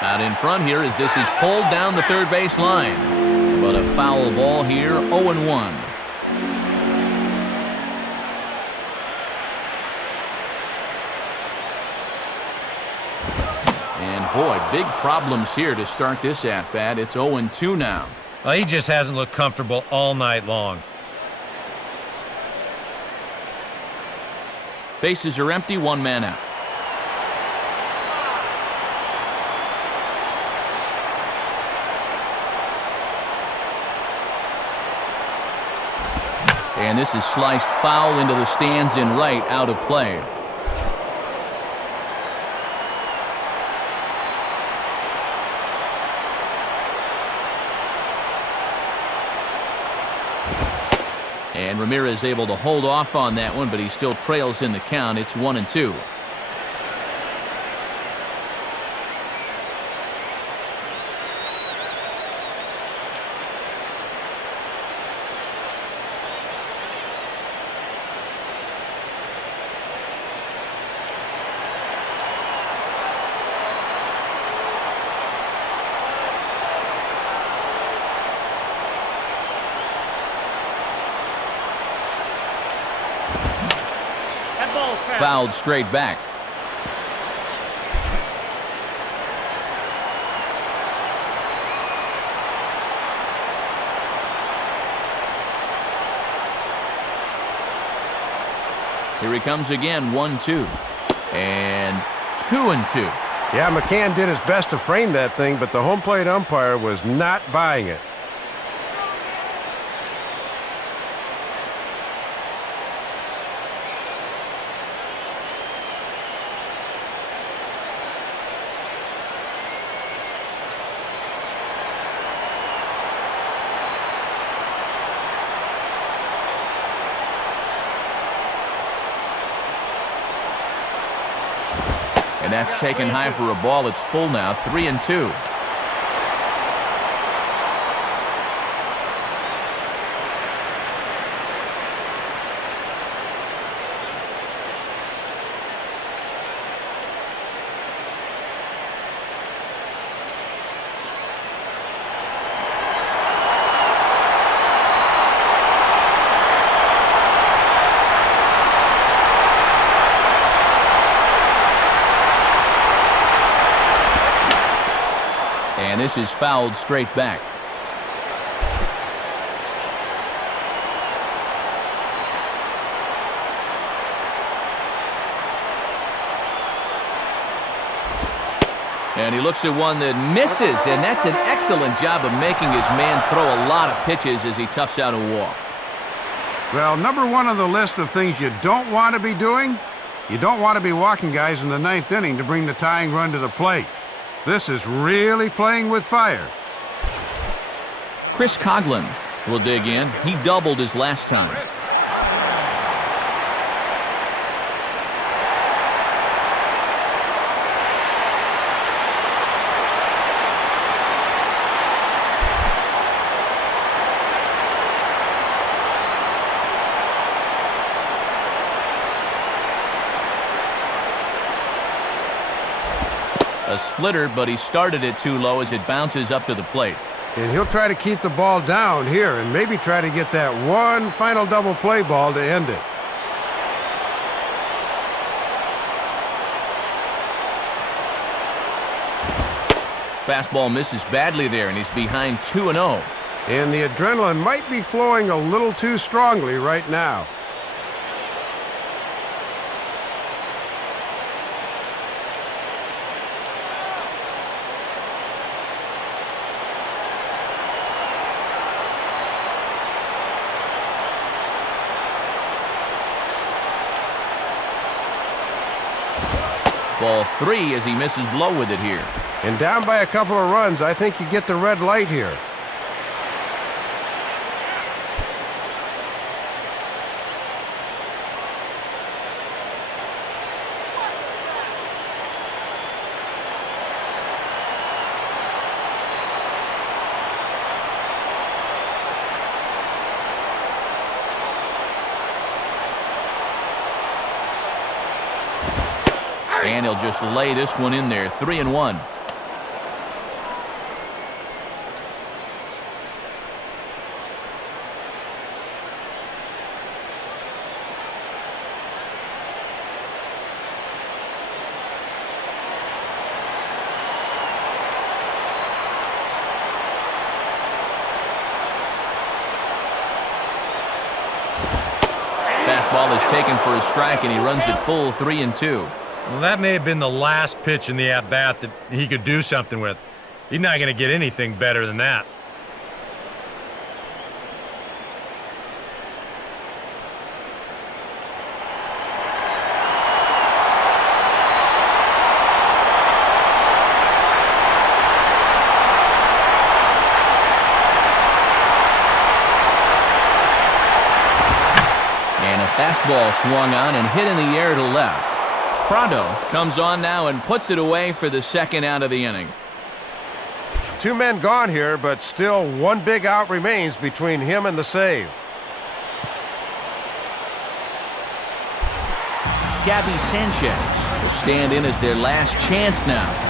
Out in front here as this is pulled down the third base line. But a foul ball here, 0-1. And boy, big problems here to start this at-bat. It's 0-2 now. Well, he just hasn't looked comfortable all night long. Bases are empty, 1 man out. And this is sliced foul into the stands in right, out of play. And Ramirez able to hold off on that one, but he still trails in the count. It's 1-2. Fouled straight back. Here he comes again, 1-2. And 2-2. Yeah, McCann did his best to frame that thing, but the home plate umpire was not buying it. And that's taken high for a ball. It's full now, 3-2. And this is fouled straight back. And he looks at one that misses, and that's an excellent job of making his man throw a lot of pitches as he toughs out a walk. Well, number one on the list of things you don't want to be doing, you don't want to be walking guys in the 9th inning to bring the tying run to the plate. This is really playing with fire. Chris Coughlin will dig in. He doubled his last time. A splitter, but he started it too low as it bounces up to the plate. And he'll try to keep the ball down here and maybe try to get that one final double play ball to end it. Fastball misses badly there, and he's behind 2-0. And the adrenaline might be flowing a little too strongly right now. Ball 3 as he misses low with it here. And down by a couple of runs, I think you get the red light here. And he'll just lay this one in there. 3-1. Fastball is taken for a strike, and he runs it full 3-2. Well, that may have been the last pitch in the at-bat that he could do something with. He's not going to get anything better than that. And a fastball swung on and hit in the air to left. Prado comes on now and puts it away for the second out of the inning. 2 men gone here, but still one big out remains between him and the save. Gabby Sanchez will stand in as their last chance now.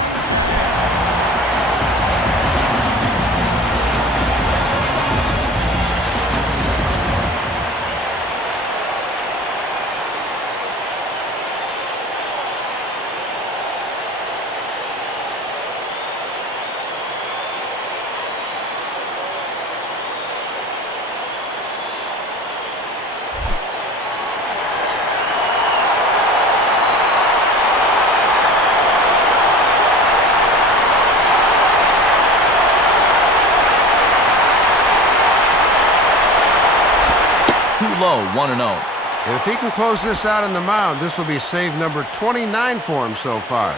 Low, 1-0. If he can close this out on the mound, this will be save number 29 for him so far.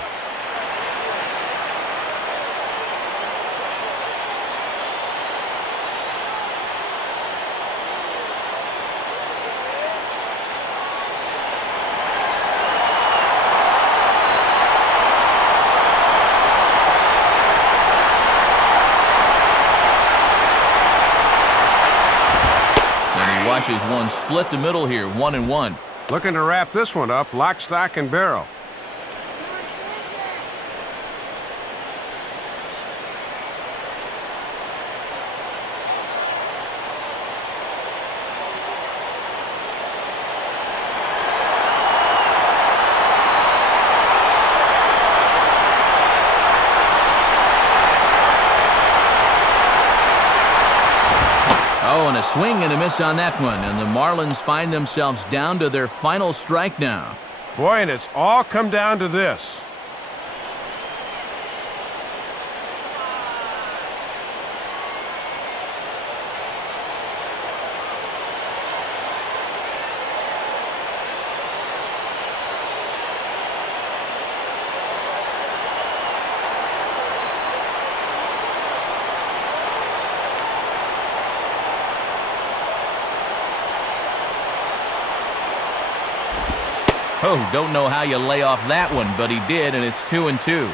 Watches one split the middle here, 1-1. Looking to wrap this one up, lock, stock, and barrel. Oh, and a swing and a miss on that one, and the Marlins find themselves down to their final strike now. Boy, and it's all come down to this. Oh, don't know how you lay off that one, but he did, and it's 2-2.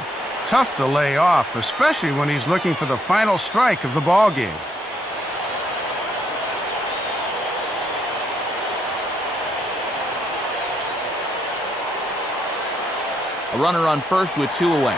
Tough to lay off, especially when he's looking for the final strike of the ball game. A runner on first with 2 away.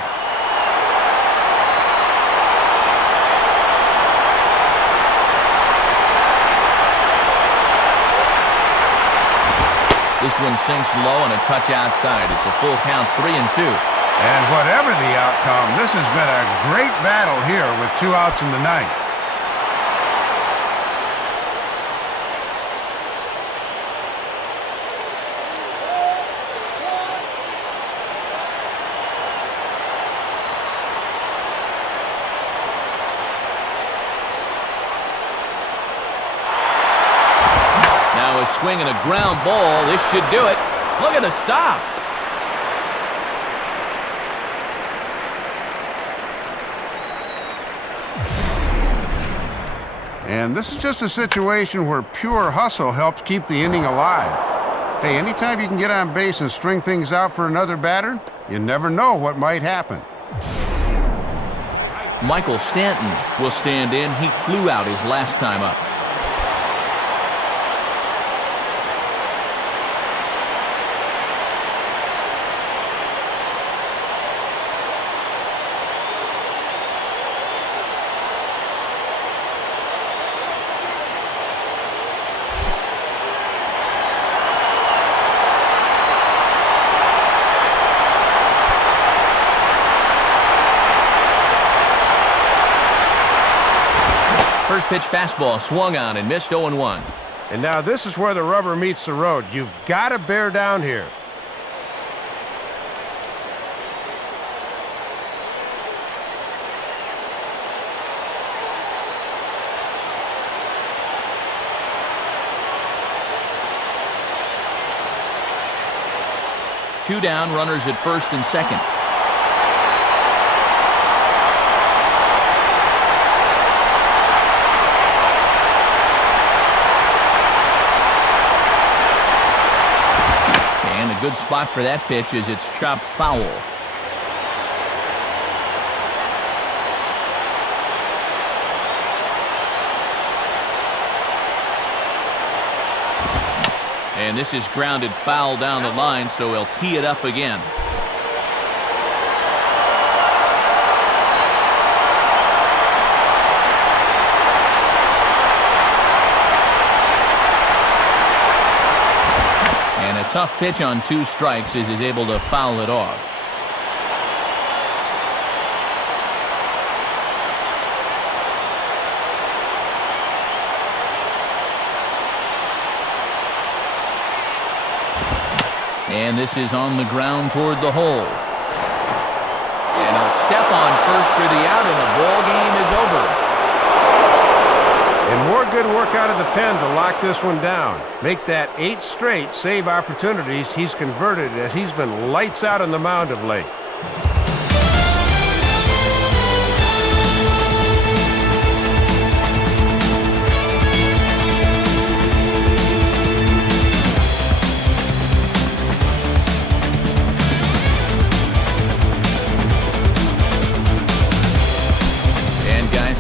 This one sinks low and a touch outside. It's a full count, 3-2. And whatever the outcome, this has been a great battle here with 2 outs in the ninth. Swing and a ground ball. This should do it. Look at the stop. And this is just a situation where pure hustle helps keep the inning alive. Hey, anytime you can get on base and string things out for another batter, you never know what might happen. Michael Stanton will stand in. He flew out his last time up. First pitch fastball swung on and missed 0-1. And now this is where the rubber meets the road. You've got to bear down here. Two down, runners at first and second. Good spot for that pitch as it's chopped foul. And this is grounded foul down the line, so he'll tee it up again. Tough pitch on 2 strikes as he's able to foul it off. And this is on the ground toward the hole. And he'll step on first for the out, and the ball game is over. And more good work out of the pen to lock this one down. Make that 8 straight save opportunities he's converted as he's been lights out on the mound of late.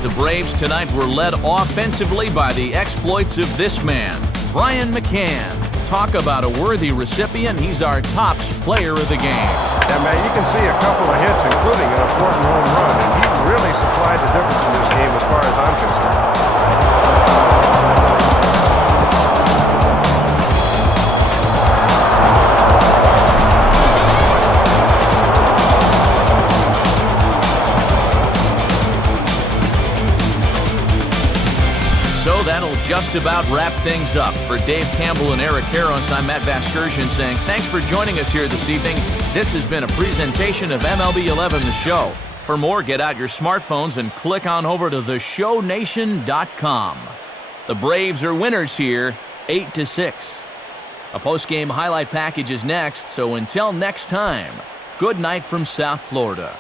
The Braves tonight were led offensively by the exploits of this man, Brian McCann. Talk about a worthy recipient. He's our top player of the game. Yeah, man, you can see a couple of hits, including an important home run, and he really supplied the difference in this game as far as I'm concerned. So that'll just about wrap things up. For Dave Campbell and Eric Harros, I'm Matt Vasgersian saying thanks for joining us here this evening. This has been a presentation of MLB 11 The Show. For more, get out your smartphones and click on over to theshownation.com. The Braves are winners here, 8-6. A post-game highlight package is next, so until next time, good night from South Florida.